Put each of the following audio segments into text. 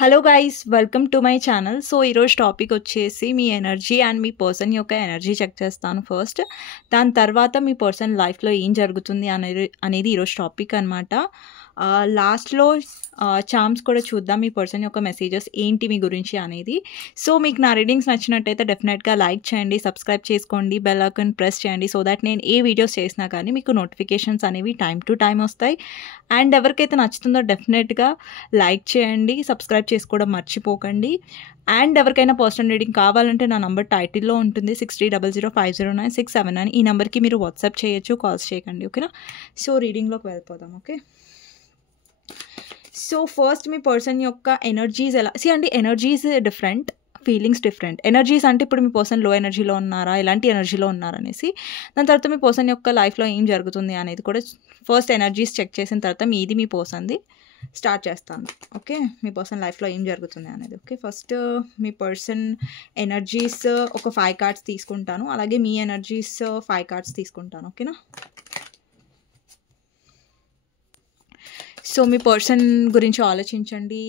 Hello guys welcome to my channel. So ఈరోజు topic వచ్చేసి మీ energy and me person యొక్క energy check చేస్తాను first. దాని తర్వాత మీ పర్సన్ లైఫ్లో ఏం జరుగుతుంది అనేది ఈరోజు టాపిక్ అనమాట. లాస్ట్లో చామ్స్ కూడా చూద్దాం మీ పర్సన్ యొక్క మెసేజెస్ ఏంటి మీ గురించి అనేది. సో మీకు నా రీడింగ్స్ నచ్చినట్టయితే డెఫినెట్గా లైక్ చేయండి, సబ్స్క్రైబ్ చేసుకోండి, బెల్ ఐకాన్ ప్రెస్ చేయండి సో దట్ నేను ఏ వీడియోస్ చేసినా కానీ మీకు నోటిఫికేషన్స్ అనేవి టైం టు టైం వస్తాయి. అండ్ ఎవరికైతే నచ్చుతుందో డెఫినెట్గా లైక్ చేయండి, సబ్స్క్రైబ్ చేసుకోవడం మర్చిపోకండి. అండ్ ఎవరికైనా పర్సనల్ రీడింగ్ కావాలంటే నా నంబర్ టైటిల్లో ఉంటుంది 6300500967 ఈ నెంబర్కి మీరు వాట్సాప్ చేయొచ్చు, కాల్స్ చేయకండి, ఓకేనా. సో రీడింగ్లోకి వెళ్ళిపోదాం. ఓకే, సో ఫస్ట్ మీ పర్సన్ యొక్క ఎనర్జీస్ ఎలా అండి. Energies different, feelings different. Energies అంటే ఇప్పుడు మీ పర్సన్ లో ఎనర్జీలో ఉన్నారా, ఎలాంటి ఎనర్జీలో ఉన్నారనేసి. దాని తర్వాత మీ పర్సన్ యొక్క లైఫ్లో ఏం జరుగుతుంది అనేది కూడా ఫస్ట్ ఎనర్జీస్ చెక్ చేసిన తర్వాత మీది మీ పర్సన్ది స్టార్ట్ చేస్తాను. ఓకే, మీ పర్సన్ లైఫ్లో ఏం జరుగుతుంది అనేది. ఓకే, ఫస్ట్ మీ పర్సన్ ఎనర్జీస్ ఒక 5 కార్డ్స్ తీసుకుంటాను, అలాగే మీ ఎనర్జీస్ 5 కార్డ్స్ తీసుకుంటాను. ఓకేనా. సో మీ పర్సన్ గురించి ఆలోచించండి,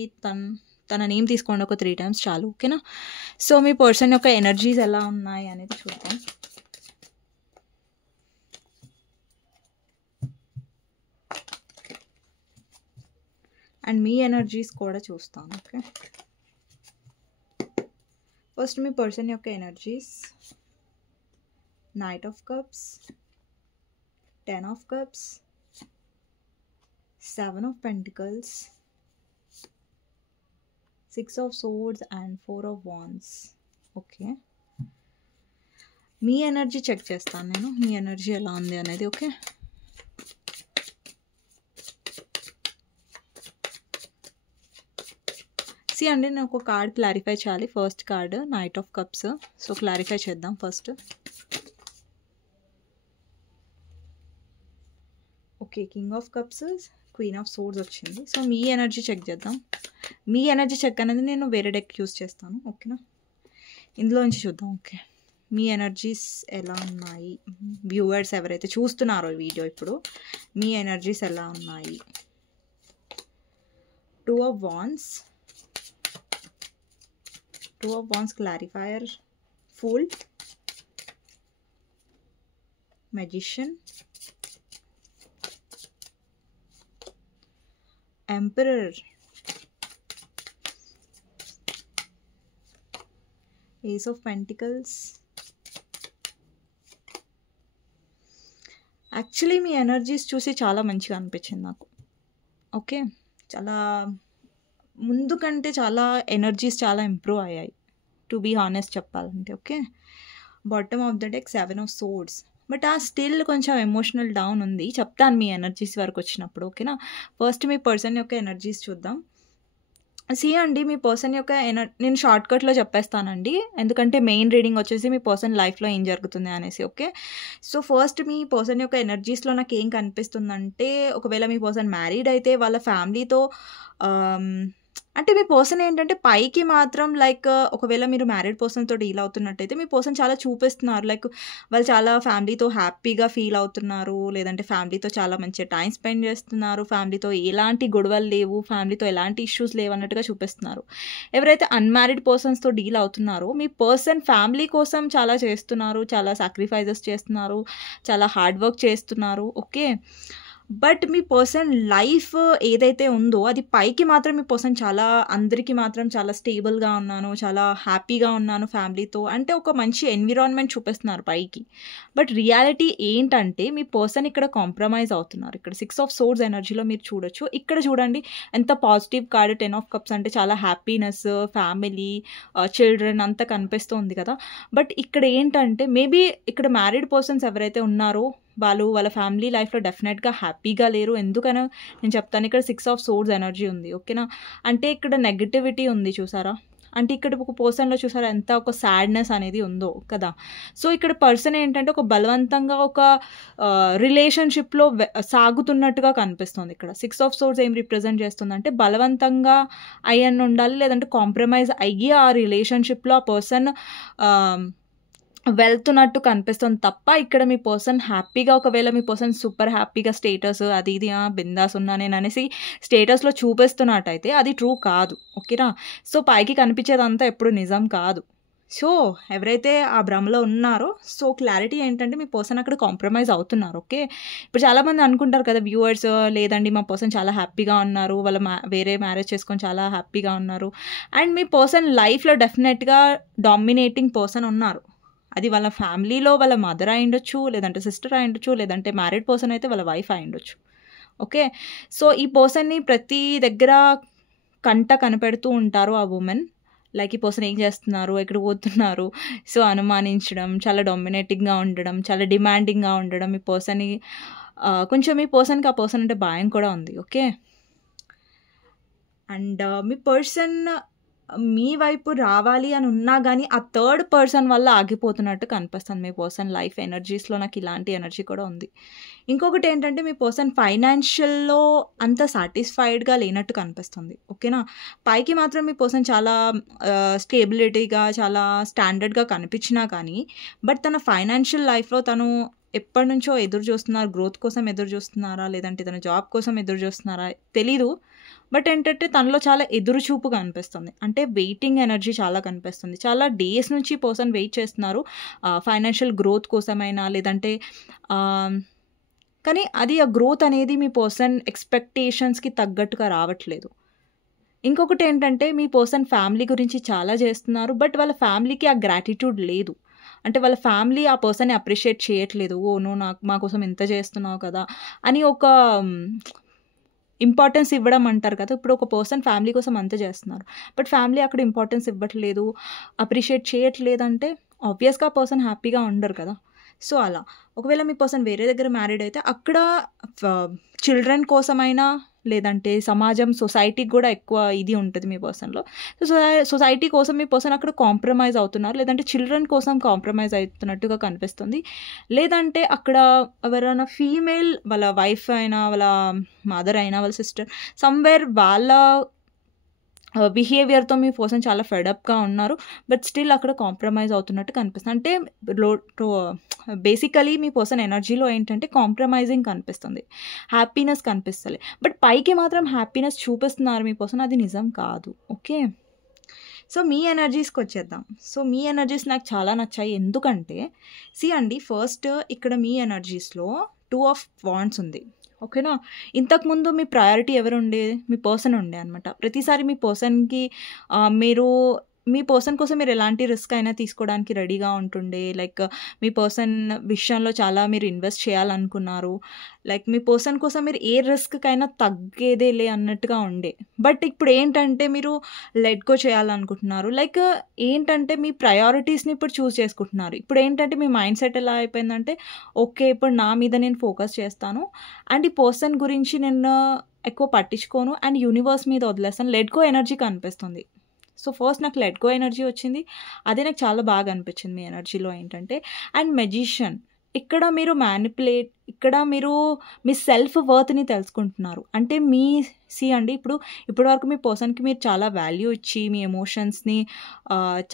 తన నేమ్ తీసుకోండి ఒక 3 times చాలు. ఓకేనా. సో మీ పర్సన్ యొక్క ఎనర్జీస్ ఎలా ఉన్నాయి అనేది చూద్దాం. అండ్ మీ ఎనర్జీస్ కూడా చూస్తాను. ఓకే, ఫస్ట్ మీ పర్సన్ యొక్క energies: night of cups, 10 of cups, 7 of pentacles, 6 of swords and 4 of wands. Okay, మీ ఎనర్జీ చెక్ చేస్తాను నేను, మీ ఎనర్జీ ఎలా ఉంది అనేది. ఓకే, అండి నేను ఒక కార్డ్ క్లారిఫై చేయాలి. First card knight of cups, so clarify చేద్దాం first. Okay, king of cups, queen of swords వచ్చింది. సో మీ ఎనర్జీ చెక్ చేద్దాం. మీ ఎనర్జీ చెక్ అనేది నేను వేరే డెక్ యూస్ చేస్తాను. ఓకేనా, ఇందులో నుంచి చూద్దాం. ఓకే, మీ ఎనర్జీస్ ఎలా ఉన్నాయి, వ్యూవర్స్ ఎవరైతే చూస్తున్నారో ఈ వీడియో ఇప్పుడు, మీ ఎనర్జీస్ ఎలా ఉన్నాయి. 2 of wands, 2 of wands clarifier, fool, magician, emperor, ace of pentacles. Actually me energies చూసి చాలా మంచిగా అనిపించింది నాకు. ఓకే, చాలా ముందు కంటే చాలా ఎనర్జీస్ చాలా ఇంప్రూవ్ అయ్యాయి, టు బీ హానెస్ట్ చెప్పాలంటే. Okay, bottom of the deck 7 of swords, but ఆ స్టిల్ కొంచెం ఎమోషనల్ డౌన్ ఉంది. చెప్తాను మీ ఎనర్జీస్ వరకు వచ్చినప్పుడు. ఓకేనా, ఫస్ట్ మీ పర్సన్ యొక్క ఎనర్జీస్ చూద్దాం. అండి మీ పర్సన్ యొక్క నేను షార్ట్కట్లో చెప్పేస్తానండి, ఎందుకంటే మెయిన్ రీడింగ్ వచ్చేసి మీ పర్సన్ లైఫ్లో ఏం జరుగుతుంది అనేసి. ఓకే, సో ఫస్ట్ మీ పర్సన్ యొక్క ఎనర్జీస్లో నాకు ఏం కనిపిస్తుందంటే, ఒకవేళ మీ పర్సన్ మ్యారీడ్ అయితే వాళ్ళ ఫ్యామిలీతో అంటే మీ పర్సన్ ఏంటంటే పైకి మాత్రం లైక్ ఒకవేళ మీరు మ్యారీడ్ పర్సన్తో డీల్ అవుతున్నట్టయితే మీ పర్సన్ చాలా చూపిస్తున్నారు, లైక్ వాళ్ళు చాలా ఫ్యామిలీతో హ్యాపీగా ఫీల్ అవుతున్నారు, లేదంటే ఫ్యామిలీతో చాలా మంచిగా టైం స్పెండ్ చేస్తున్నారు, ఫ్యామిలీతో ఎలాంటి గొడవలు లేవు, ఫ్యామిలీతో ఎలాంటి ఇష్యూస్ లేవు అన్నట్టుగా చూపిస్తున్నారు. ఎవరైతే అన్మ్యారీడ్ పర్సన్స్తో డీల్ అవుతున్నారో మీ పర్సన్ ఫ్యామిలీ కోసం చాలా చేస్తున్నారు, చాలా సాక్రిఫైజెస్ చేస్తున్నారు, చాలా హార్డ్ వర్క్ చేస్తున్నారు. Okay, but me person life ఏదైతే ఉందో అది పైకి మాత్రం మీ పర్సన్ చాలా అందరికీ మాత్రం చాలా స్టేబుల్గా ఉన్నాను, చాలా హ్యాపీగా ఉన్నాను ఫ్యామిలీతో అంటే ఒక మంచి ఎన్విరాన్మెంట్ చూపిస్తున్నారు పైకి. బట్ రియాలిటీ ఏంటంటే మీ పర్సన్ ఇక్కడ కాంప్రమైజ్ అవుతున్నారు. ఇక్కడ 6 of swords ఎనర్జీలో మీరు చూడొచ్చు. ఇక్కడ చూడండి ఎంత పాజిటివ్ కార్డ్, 10 of cups అంటే చాలా హ్యాపీనెస్, ఫ్యామిలీ, చిల్డ్రన్ అంతా కనిపిస్తుంది కదా. బట్ ఇక్కడ ఏంటంటే మేబీ ఇక్కడ మ్యారీడ్ పర్సన్స్ ఎవరైతే ఉన్నారో వాళ్ళ ఫ్యామిలీ లైఫ్లో డెఫినెట్గా హ్యాపీగా లేరు. ఎందుకనో నేను చెప్తాను. ఇక్కడ 6 of swords ఎనర్జీ ఉంది. ఓకేనా, అంటే ఇక్కడ నెగటివిటీ ఉంది చూసారా, అంటే ఇక్కడ ఒక పర్సన్లో చూసారా ఎంత ఒక సాడ్నెస్ అనేది ఉందో కదా. సో ఇక్కడ పర్సన్ ఏంటంటే ఒక బలవంతంగా ఒక రిలేషన్షిప్లో సాగుతున్నట్టుగా కనిపిస్తుంది. ఇక్కడ 6 of swords ఏం రిప్రజెంట్ చేస్తుంది అంటే బలవంతంగా అయ్యని ఉండాలి, లేదంటే కాంప్రమైజ్ అయ్యి ఆ రిలేషన్షిప్లో ఆ పర్సన్ వెళ్తున్నట్టు కనిపిస్తుంది తప్ప, ఇక్కడ మీ పర్సన్ హ్యాపీగా, ఒకవేళ మీ పర్సన్ సూపర్ హ్యాపీగా స్టేటస్ అది ఇది బిందాస్ ఉన్నా నేను అనేసి స్టేటస్లో చూపిస్తున్నట్టయితే అది ట్రూ కాదు. ఓకేనా? సో పైకి కనిపించేదంతా ఎప్పుడు నిజం కాదు. సో ఎవరైతే ఆ భ్రమలో ఉన్నారో, సో క్లారిటీ ఏంటంటే మీ పర్సన్ అక్కడ కాంప్రమైజ్ అవుతున్నారు. ఓకే, ఇప్పుడు చాలామంది అనుకుంటారు కదా వ్యూవర్స్, లేదండి మా పర్సన్ చాలా హ్యాపీగా ఉన్నారు, వాళ్ళ వేరే మ్యారేజ్ చేసుకొని చాలా హ్యాపీగా ఉన్నారు. అండ్ మీ పర్సన్ లైఫ్లో డెఫినెట్గా డామినేటింగ్ పర్సన్ ఉన్నారు. అది వాళ్ళ ఫ్యామిలీలో వాళ్ళ మదర్ అయి ఉండొచ్చు, లేదంటే సిస్టర్ అయి ఉండొచ్చు, లేదంటే మ్యారీడ్ పర్సన్ అయితే వాళ్ళ వైఫ్ అయి ఉండొచ్చు. ఓకే, సో ఈ పర్సన్ని ప్రతి దగ్గర కనిపెడుతూ ఉంటారు ఆ ఉమెన్. లైక్ ఈ పర్సన్ ఏం చేస్తున్నారు, ఎక్కడ పోతున్నారు, సో అనుమానించడం, చాలా డామినేటింగ్గా ఉండడం, చాలా డిమాండింగ్గా ఉండడం. ఈ పర్సన్ని కొంచెం ఈ పర్సన్కి ఆ పర్సన్ అంటే భయం కూడా ఉంది. ఓకే, అండ్ మీ పర్సన్ మీ వైపు రావాలి అని ఉన్నా కానీ ఆ థర్డ్ పర్సన్ వల్ల ఆగిపోతున్నట్టు కనిపిస్తుంది మీ పర్సన్ లైఫ్ ఎనర్జీస్లో. నాకు ఇలాంటి ఎనర్జీ కూడా ఉంది. ఇంకొకటి ఏంటంటే మీ పర్సన్ ఫైనాన్షియల్లో అంత సాటిస్ఫైడ్గా లేనట్టు కనిపిస్తుంది. ఓకేనా? పైకి మాత్రం మీ పర్సన్ చాలా స్టేబిలిటీగా, చాలా స్టాండర్డ్గా కనిపించినా కానీ, బట్ తన ఫైనాన్షియల్ లైఫ్లో తను ఎప్పటి నుంచో ఎదురు చూస్తున్నారు. గ్రోత్ కోసం ఎదురు చూస్తున్నారా, లేదంటే తన జాబ్ కోసం ఎదురు చూస్తున్నారా తెలీదు. బట్ ఏంటంటే తనలో చాలా ఎదురుచూపు కనిపిస్తుంది. అంటే వెయిటింగ్ ఎనర్జీ చాలా కనిపిస్తుంది. చాలా డేస్ నుంచి పర్సన్ వెయిట్ చేస్తున్నారు ఫైనాన్షియల్ గ్రోత్ కోసమైనా, లేదంటే కానీ అది ఆ గ్రోత్ అనేది మీ పర్సన్ ఎక్స్పెక్టేషన్స్కి తగ్గట్టుగా రావట్లేదు. ఇంకొకటి ఏంటంటే మీ పర్సన్ ఫ్యామిలీ గురించి చాలా చేస్తున్నారు, బట్ వాళ్ళ ఫ్యామిలీకి ఆ గ్రాటిట్యూడ్ లేదు. అంటే వాళ్ళ ఫ్యామిలీ ఆ పర్సన్ని అప్రిషియేట్ చేయట్లేదు. ఓ నువ్వు మా కోసం ఇంత చేస్తున్నావు కదా అని ఒక ఇంపార్టెన్స్ ఇవ్వడం అంటారు కదా. ఇప్పుడు ఒక పర్సన్ ఫ్యామిలీ కోసం అంత చేస్తున్నారు, బట్ ఫ్యామిలీ అక్కడ ఇంపార్టెన్స్ ఇవ్వట్లేదు, అప్రిషియేట్ చేయట్లేదు అంటే ఆబ్వియస్గా ఆ పర్సన్ హ్యాపీగా ఉండరు కదా. సో అలా ఒకవేళ మీ పర్సన్ వేరే దగ్గర మ్యారీడ్ అయితే అక్కడ చిల్డ్రన్ కోసమైనా, లేదంటే సమాజం సొసైటీకి కూడా ఎక్కువ ఇది ఉంటుంది మీ పర్సన్లో. సో సొసైటీ కోసం మీ పర్సన్ అక్కడ కాంప్రమైజ్ అవుతున్నారు, లేదంటే చిల్డ్రన్ కోసం కాంప్రమైజ్ అవుతున్నట్టుగా కనిపిస్తుంది. లేదంటే అక్కడ ఎవరైనా ఫీమేల్, వాళ్ళ వైఫ్ అయినా, వాళ్ళ మదర్ అయినా, వాళ్ళ సిస్టర్, సమ్వేర్ వాళ్ళ బిహేవియర్తో మీ పర్సన్ చాలా ఫెడప్గా ఉన్నారు, బట్ స్టిల్ అక్కడ కాంప్రమైజ్ అవుతున్నట్టు కనిపిస్తుంది. అంటే బేసికలీ మీ పర్సన్ ఎనర్జీలో ఏంటంటే కాంప్రమైజింగ్ కనిపిస్తుంది, హ్యాపీనెస్ కనిపిస్తుంది. బట్ పైకి మాత్రం హ్యాపీనెస్ చూపిస్తున్నారు మీ పర్సన్, అది నిజం కాదు. ఓకే, సో మీ ఎనర్జీస్కి వచ్చేద్దాం. సో మీ ఎనర్జీస్ నాకు చాలా నచ్చాయి. ఎందుకంటే అండి, ఫస్ట్ ఇక్కడ మీ ఎనర్జీస్లో 2 ఆఫ్ వాండ్స్ ఉంది. ఓకేనా? ఇంతకుముందు మీ ప్రయారిటీ ఎవరు ఉండే? మీ పర్సన్ ఉండే అనమాట. ప్రతిసారి మీ పర్సన్కి మీ పర్సన్ కోసం మీరు ఎలాంటి రిస్క్ అయినా తీసుకోవడానికి రెడీగా ఉంటుండే. లైక్ మీ పర్సన్ విషయంలో చాలా మీరు ఇన్వెస్ట్ చేయాలనుకున్నారు. లైక్ మీ పర్సన్ కోసం మీరు ఏ రిస్క్కైనా తగ్గేదేలే అన్నట్టుగా ఉండే. బట్ ఇప్పుడు ఏంటంటే మీరు లెట్ గో చేయాలనుకుంటున్నారు. లైక్ ఏంటంటే మీ ప్రయారిటీస్ని ఇప్పుడు చూస్ చేసుకుంటున్నారు. ఇప్పుడు ఏంటంటే మీ మైండ్ సెట్ ఎలా అయిపోయిందంటే, ఓకే ఇప్పుడు నా మీద నేను ఫోకస్ చేస్తాను, అండ్ ఈ పర్సన్ గురించి నేను ఎక్కువ పట్టించుకోను, అండ్ యూనివర్స్ మీద వదిలేస్తాను. లెట్ గో ఎనర్జీ కనిపిస్తుంది. సో ఫస్ట్ నాకు లెట్ గో ఎనర్జీ వచ్చింది, అదే నాకు చాలా బాగా అనిపించింది మీ ఎనర్జీలో ఏంటంటే. అండ్ మెజిషియన్, ఇక్కడ మీరు ఇక్కడ మీరు మీ సెల్ఫ్ వర్త్ని తెలుసుకుంటున్నారు. అంటే అండి, ఇప్పుడు వరకు మీ పర్సన్కి మీరు చాలా వాల్యూ ఇచ్చి మీ ఎమోషన్స్ని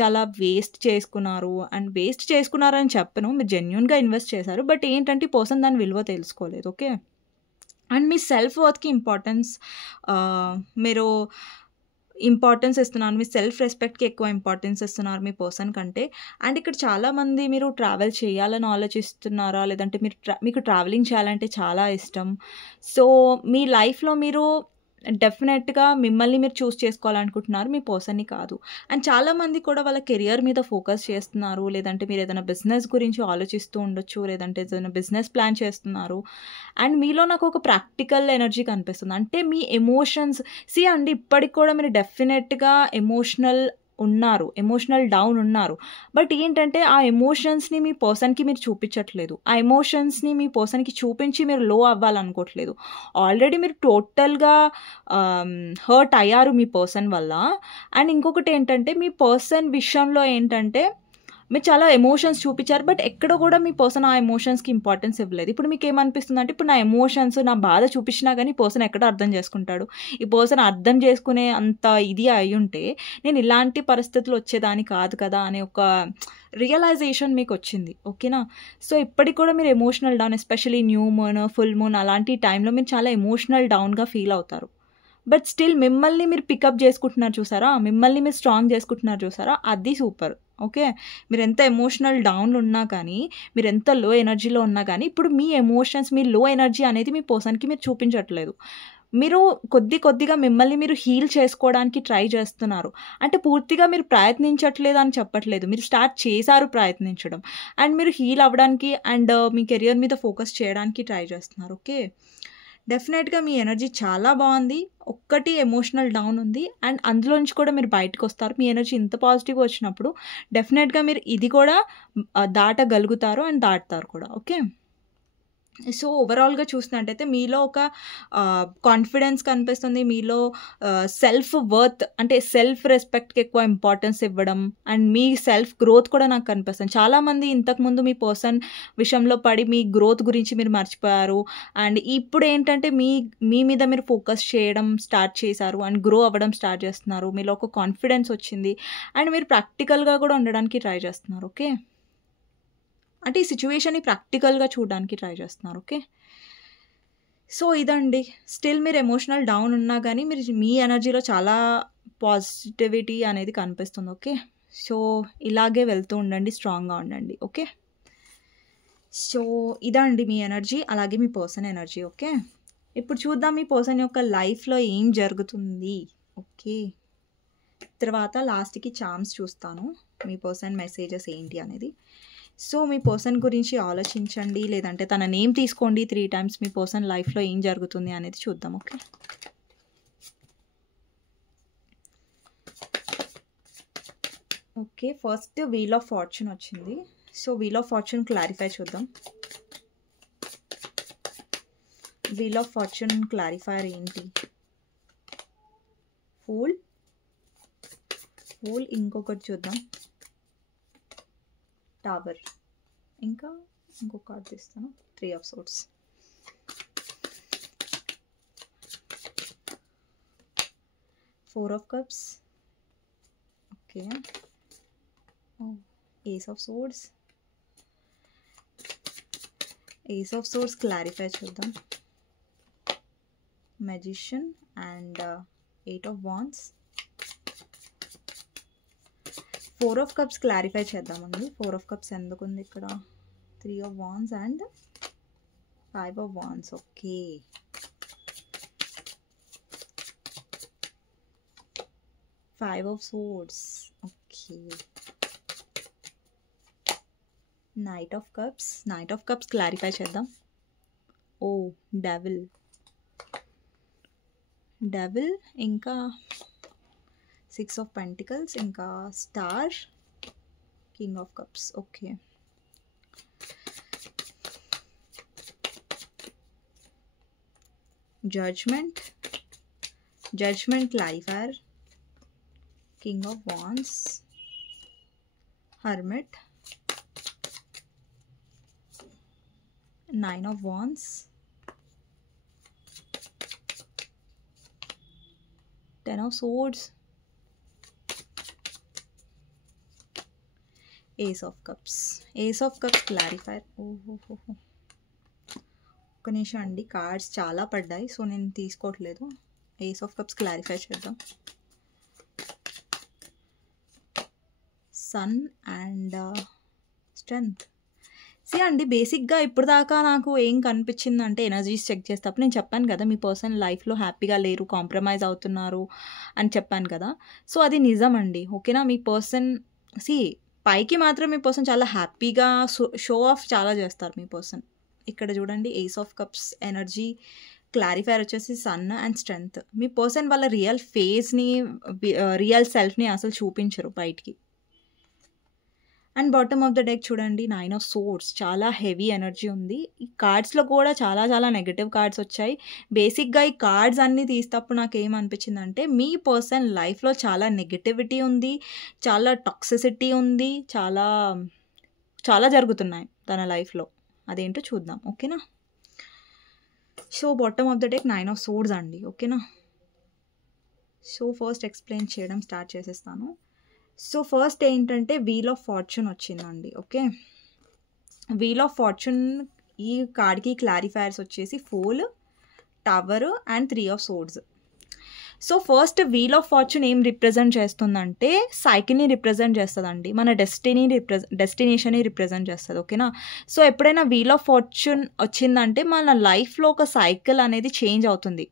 చాలా వేస్ట్ చేసుకున్నారని చెప్పను, మీరు జెన్యూన్గా ఇన్వెస్ట్ చేశారు. బట్ ఏంటంటే పర్సన్ దాని విలువ తెలుసుకోలేదు. ఓకే, అండ్ మీ సెల్ఫ్ వర్త్కి మీరు ఇంపార్టెన్స్ ఇస్తున్నారు, మీ సెల్ఫ్ రెస్పెక్ట్కి ఎక్కువ ఇంపార్టెన్స్ ఇస్తున్నారు మీ పర్సన్ కంటే. అండ్ ఇక్కడ చాలామంది మీరు ట్రావెల్ చేయాలని ఆలోచిస్తున్నారా, లేదంటే మీకు ట్రావెలింగ్ చేయాలంటే చాలా ఇష్టం. సో మీ లైఫ్లో మీరు డెఫినెట్గా మిమ్మల్ని మీరు చూస్ చేసుకోవాలనుకుంటున్నారు, మీ పర్సన్ని కాదు. అండ్ చాలామంది కూడా వాళ్ళ కెరియర్ మీద ఫోకస్ చేస్తున్నారు, లేదంటే మీరు ఏదైనా బిజినెస్ గురించి ఆలోచిస్తూ ఉండొచ్చు, లేదంటే ఏదైనా బిజినెస్ ప్లాన్ చేస్తున్నారు. అండ్ మీలో నాకు ఒక ప్రాక్టికల్ ఎనర్జీ కనిపిస్తుంది. అంటే మీ ఎమోషన్స్ అండి, ఇప్పటికి కూడా మీరు డెఫినెట్గా ఎమోషనల్ డౌన్ ఉన్నారు. బట్ ఏంటంటే ఆ ఎమోషన్స్ని మీ పర్సన్కి మీరు చూపించట్లేదు, ఆ ఎమోషన్స్ని మీ పర్సన్కి చూపించి మీరు లో అవ్వాలనుకోవట్లేదు. ఆల్రెడీ మీరు టోటల్గా హర్ట్ అయ్యారు మీ పర్సన్ వల్ల. అండ్ ఇంకొకటి ఏంటంటే మీ పర్సన్ విషయంలో ఏంటంటే మీరు చాలా ఎమోషన్స్ చూపించారు. బట్ ఎక్కడ కూడా మీ పర్సన్ ఆ ఎమోషన్స్‌కి ఇంపార్టెన్స్ ఇవ్వలేదు. ఇప్పుడు మీకేమనిపిస్తుందంటే, ఇప్పుడు నా ఎమోషన్స్, నా బాధ చూపించినా గానీ ఈ పర్సన్ ఎక్కడ అర్థం చేసుకుంటాడు? ఈ పర్సన్ అర్థం చేసుకునే అంత ఇది అయ్యుంటే, నేను ఇలాంటి పరిస్థితులు వచ్చేదాన్ని కాదు కదా! అనే ఒక రియలైజేషన్ మీకొచ్చింది. ఓకేనా? సో, ఇప్పటికి కూడా మీరు emotional down, especially new moon, full moon అలాంటి టైంలో మీరు చాలా ఎమోషనల్ డౌన్‌గా ఫీల్ అవుతారు. బట్ స్టిల్ మిమ్మల్ని మీరు పికప్ చేసుకుంటున్నారు చూసారా? మిమ్మల్ని మీరు స్ట్రాంగ్ చేసుకుంటున్నారు చూసారా? అది సూపర్. ఓకే. మీరెంత ఎమోషనల్ డౌన్‌లో ఉన్నా కానీ, మీరెంత లో ఎనర్జీలో ఉన్నా కానీ, ఇప్పుడు మీ ఎమోషన్స్, మీ లో ఎనర్జీ అనేది మీ పర్సన్‌కి మీరు చూపించట్లేదు. మీరు కొద్దిగా మిమ్మల్ని మీరు హీల్ చేసుకోవడానికి ట్రై చేస్తున్నారు. అంటే పూర్తిగా మీరు ప్రయత్నించట్లేదు అని చెప్పట్లేదు. మీరు స్టార్ట్ చేశారు ప్రయత్నించడం. అండ్ మీరు హీల్ అవ్వడానికి అండ్ మీ కెరియర్ మీద ఫోకస్ చేయడానికి ట్రై చేస్తున్నారు. ఓకే. డెఫినెట్‌గా మీ ఎనర్జీ చాలా బావుంది. ఒక్కటి ఎమోషనల్ డౌన్ ఉంది. అండ్ అందులో నుంచి కూడా మీరు బయటకొస్తారు. మీ ఎనర్జీ ఇంత పాజిటివ్‌గా వచ్చినప్పుడు డెఫినెట్‌గా మీరు ఇది కూడా దాటగలుగుతారు అండ్ దాటుతారు కూడా. ఓకే. సో, ఓవరాల్‌గా చూసినట్టయితే మీలో ఒక కాన్ఫిడెన్స్ కనిపిస్తుంది. మీలో సెల్ఫ్ వర్త్ అంటే సెల్ఫ్ రెస్పెక్ట్‌కి ఎక్కువ ఇంపార్టెన్స్ ఇవ్వడం అండ్ మీ సెల్ఫ్ గ్రోత్ కూడా నాకు కనిపిస్తుంది. చాలామంది ఇంతకుముందు మీ పర్సన్ విషయంలో పడి మీ గ్రోత్ గురించి మీరు మర్చిపోయారు. అండ్ ఇప్పుడేంటంటే మీ మీద మీరు ఫోకస్ చేయడం స్టార్ట్ చేశారు అండ్ గ్రో అవ్వడం స్టార్ట్ చేస్తున్నారు. మీలో ఒక కాన్ఫిడెన్స్ వచ్చింది. అండ్ మీరు ప్రాక్టికల్‌గా కూడా ఉండడానికి ట్రై చేస్తున్నారు. ఓకే. అంటే ఈ సిట్యుయేషన్‌ని ప్రాక్టికల్‌గా చూడడానికి ట్రై చేస్తున్నారు. ఓకే. సో, ఇదండి. స్టిల్ మీరు ఎమోషనల్ డౌన్ ఉన్నా గానీ మీ ఎనర్జీలో చాలా పాజిటివిటీ అనేది కనిపిస్తుంది. ఓకే. సో, ఇలాగే వెళ్తూ ఉండండి. స్ట్రాంగ్‌గా ఉండండి. ఓకే. సో, ఇదండి మీ ఎనర్జీ. అలాగే మీ పర్సన్ ఎనర్జీ. ఓకే. ఇప్పుడు చూద్దాం మీ పర్సన్ యొక్క లైఫ్‌లో ఏం జరుగుతుంది. ఓకే. తర్వాత లాస్ట్‌కి చార్మ్స్ చూస్తాను. మీ పర్సన్ మెసేజెస్ ఏంటి అనేది. సో, మీ పర్సన్ గురించి ఆలోచించండి. లేదంటే తన నేమ్ తీసుకోండి 3 టైమ్స్. మీ పర్సన్ లైఫ్‌లో ఏం జరుగుతుంది అనేది చూద్దాం. Okay. Okay. First wheel of fortune వచ్చింది. So, wheel of fortune clarify చూద్దాం. వీల్ ఆఫ్ ఫార్చ్యూన్ క్లారిఫైయర్ ఏంటి? ఫూల్. ఇంకొకటి చూద్దాం. టవర్. ఇంకా ఇంకొక కార్డ్ తీస్తాను. 3 of swords. Four of Cups. Okay. Oh, Ace of Swords. Ace of Swords clarify చూద్దాం. Magician and 8 of Wands. 4 of Cups clarify చేద్దామండి. 4 of Cups ఎందుకు ఉంది ఇక్కడ? 3 of Wands and 5 of Wands. Okay. Five of Swords. Okay. Knight of Cups clarify చేద్దాం. ఓ devil ఇంకా 6 of Pentacles ఇంకా star, king of cups. Okay. Judgement clarifier, king of wands, hermit, 9 of Wands, 10 of Swords, Ace of Cups clarifier. ఒక్క నిమిషం అండి, cards చాలా పడ్డాయి so నేను తీసుకోవట్లేదు. ఏస్ ఆఫ్ కప్స్ క్లారిఫై చేద్దాం. Sun and strength. సి అండి, బేసిక్గా ఇప్పుడు దాకా నాకు ఏం కనిపించింది అంటే ఎనర్జీస్ చెక్ చేసేటప్పుడు నేను చెప్పాను కదా మీ పర్సన్ లైఫ్లో హ్యాపీగా లేరు, కాంప్రమైజ్ అవుతున్నారు అని చెప్పాను కదా. సో అది నిజం అండి. ఓకేనా. మీ పర్సన్ పైకి మాత్రం మీ పర్సన్ చాలా హ్యాపీగా షో ఆఫ్ చాలా చేస్తారు మీ పర్సన్. ఇక్కడ చూడండి, ace of cups energy clarifier వచ్చేసి సన్ అండ్ స్ట్రెంగ్త్. మీ పర్సన్ వాళ్ళ రియల్ ఫేస్ని రియల్ సెల్ఫ్ని అసలు చూపించరు బయటికి. And bottom of the deck చూడండి 9 ఆఫ్ సోర్డ్స్, చాలా హెవీ ఎనర్జీ ఉంది. ఈ కార్డ్స్లో కూడా చాలా చాలా నెగటివ్ కార్డ్స్ వచ్చాయి. బేసిక్గా ఈ కార్డ్స్ అన్నీ తీసేటప్పుడు నాకు ఏమనిపించిందంటే మీ పర్సన్ లైఫ్లో చాలా నెగటివిటీ ఉంది, చాలా టాక్సిసిటీ ఉంది, చాలా చాలా జరుగుతున్నాయి తన లైఫ్లో. అదేంటో చూద్దాం, ఓకేనా. So bottom of the deck 9 of swords అండి, ఓకేనా. సో ఫస్ట్ ఎక్స్ప్లెయిన్ చేయడం స్టార్ట్ చేసేస్తాను. సో ఫస్ట్ ఏంటంటే వీల్ ఆఫ్ ఫార్చ్యూన్ వచ్చిందండి, ఓకే. వీల్ ఆఫ్ ఫార్చ్యూన్ ఈ కార్డ్కి క్లారిఫైర్స్ వచ్చేసి fool, tower and 3 of swords. So first wheel of fortune ఏం రిప్రజెంట్ చేస్తుందంటే సైకిల్ని రిప్రజెంట్ చేస్తుందండి, మన డెస్టినేషన్ని రిప్రజెంట్ చేస్తుంది, ఓకేనా. సో ఎప్పుడైనా వీల్ ఆఫ్ ఫార్చ్యూన్ వచ్చిందంటే మన లైఫ్లో ఒక సైకిల్ అనేది చేంజ్ అవుతుంది.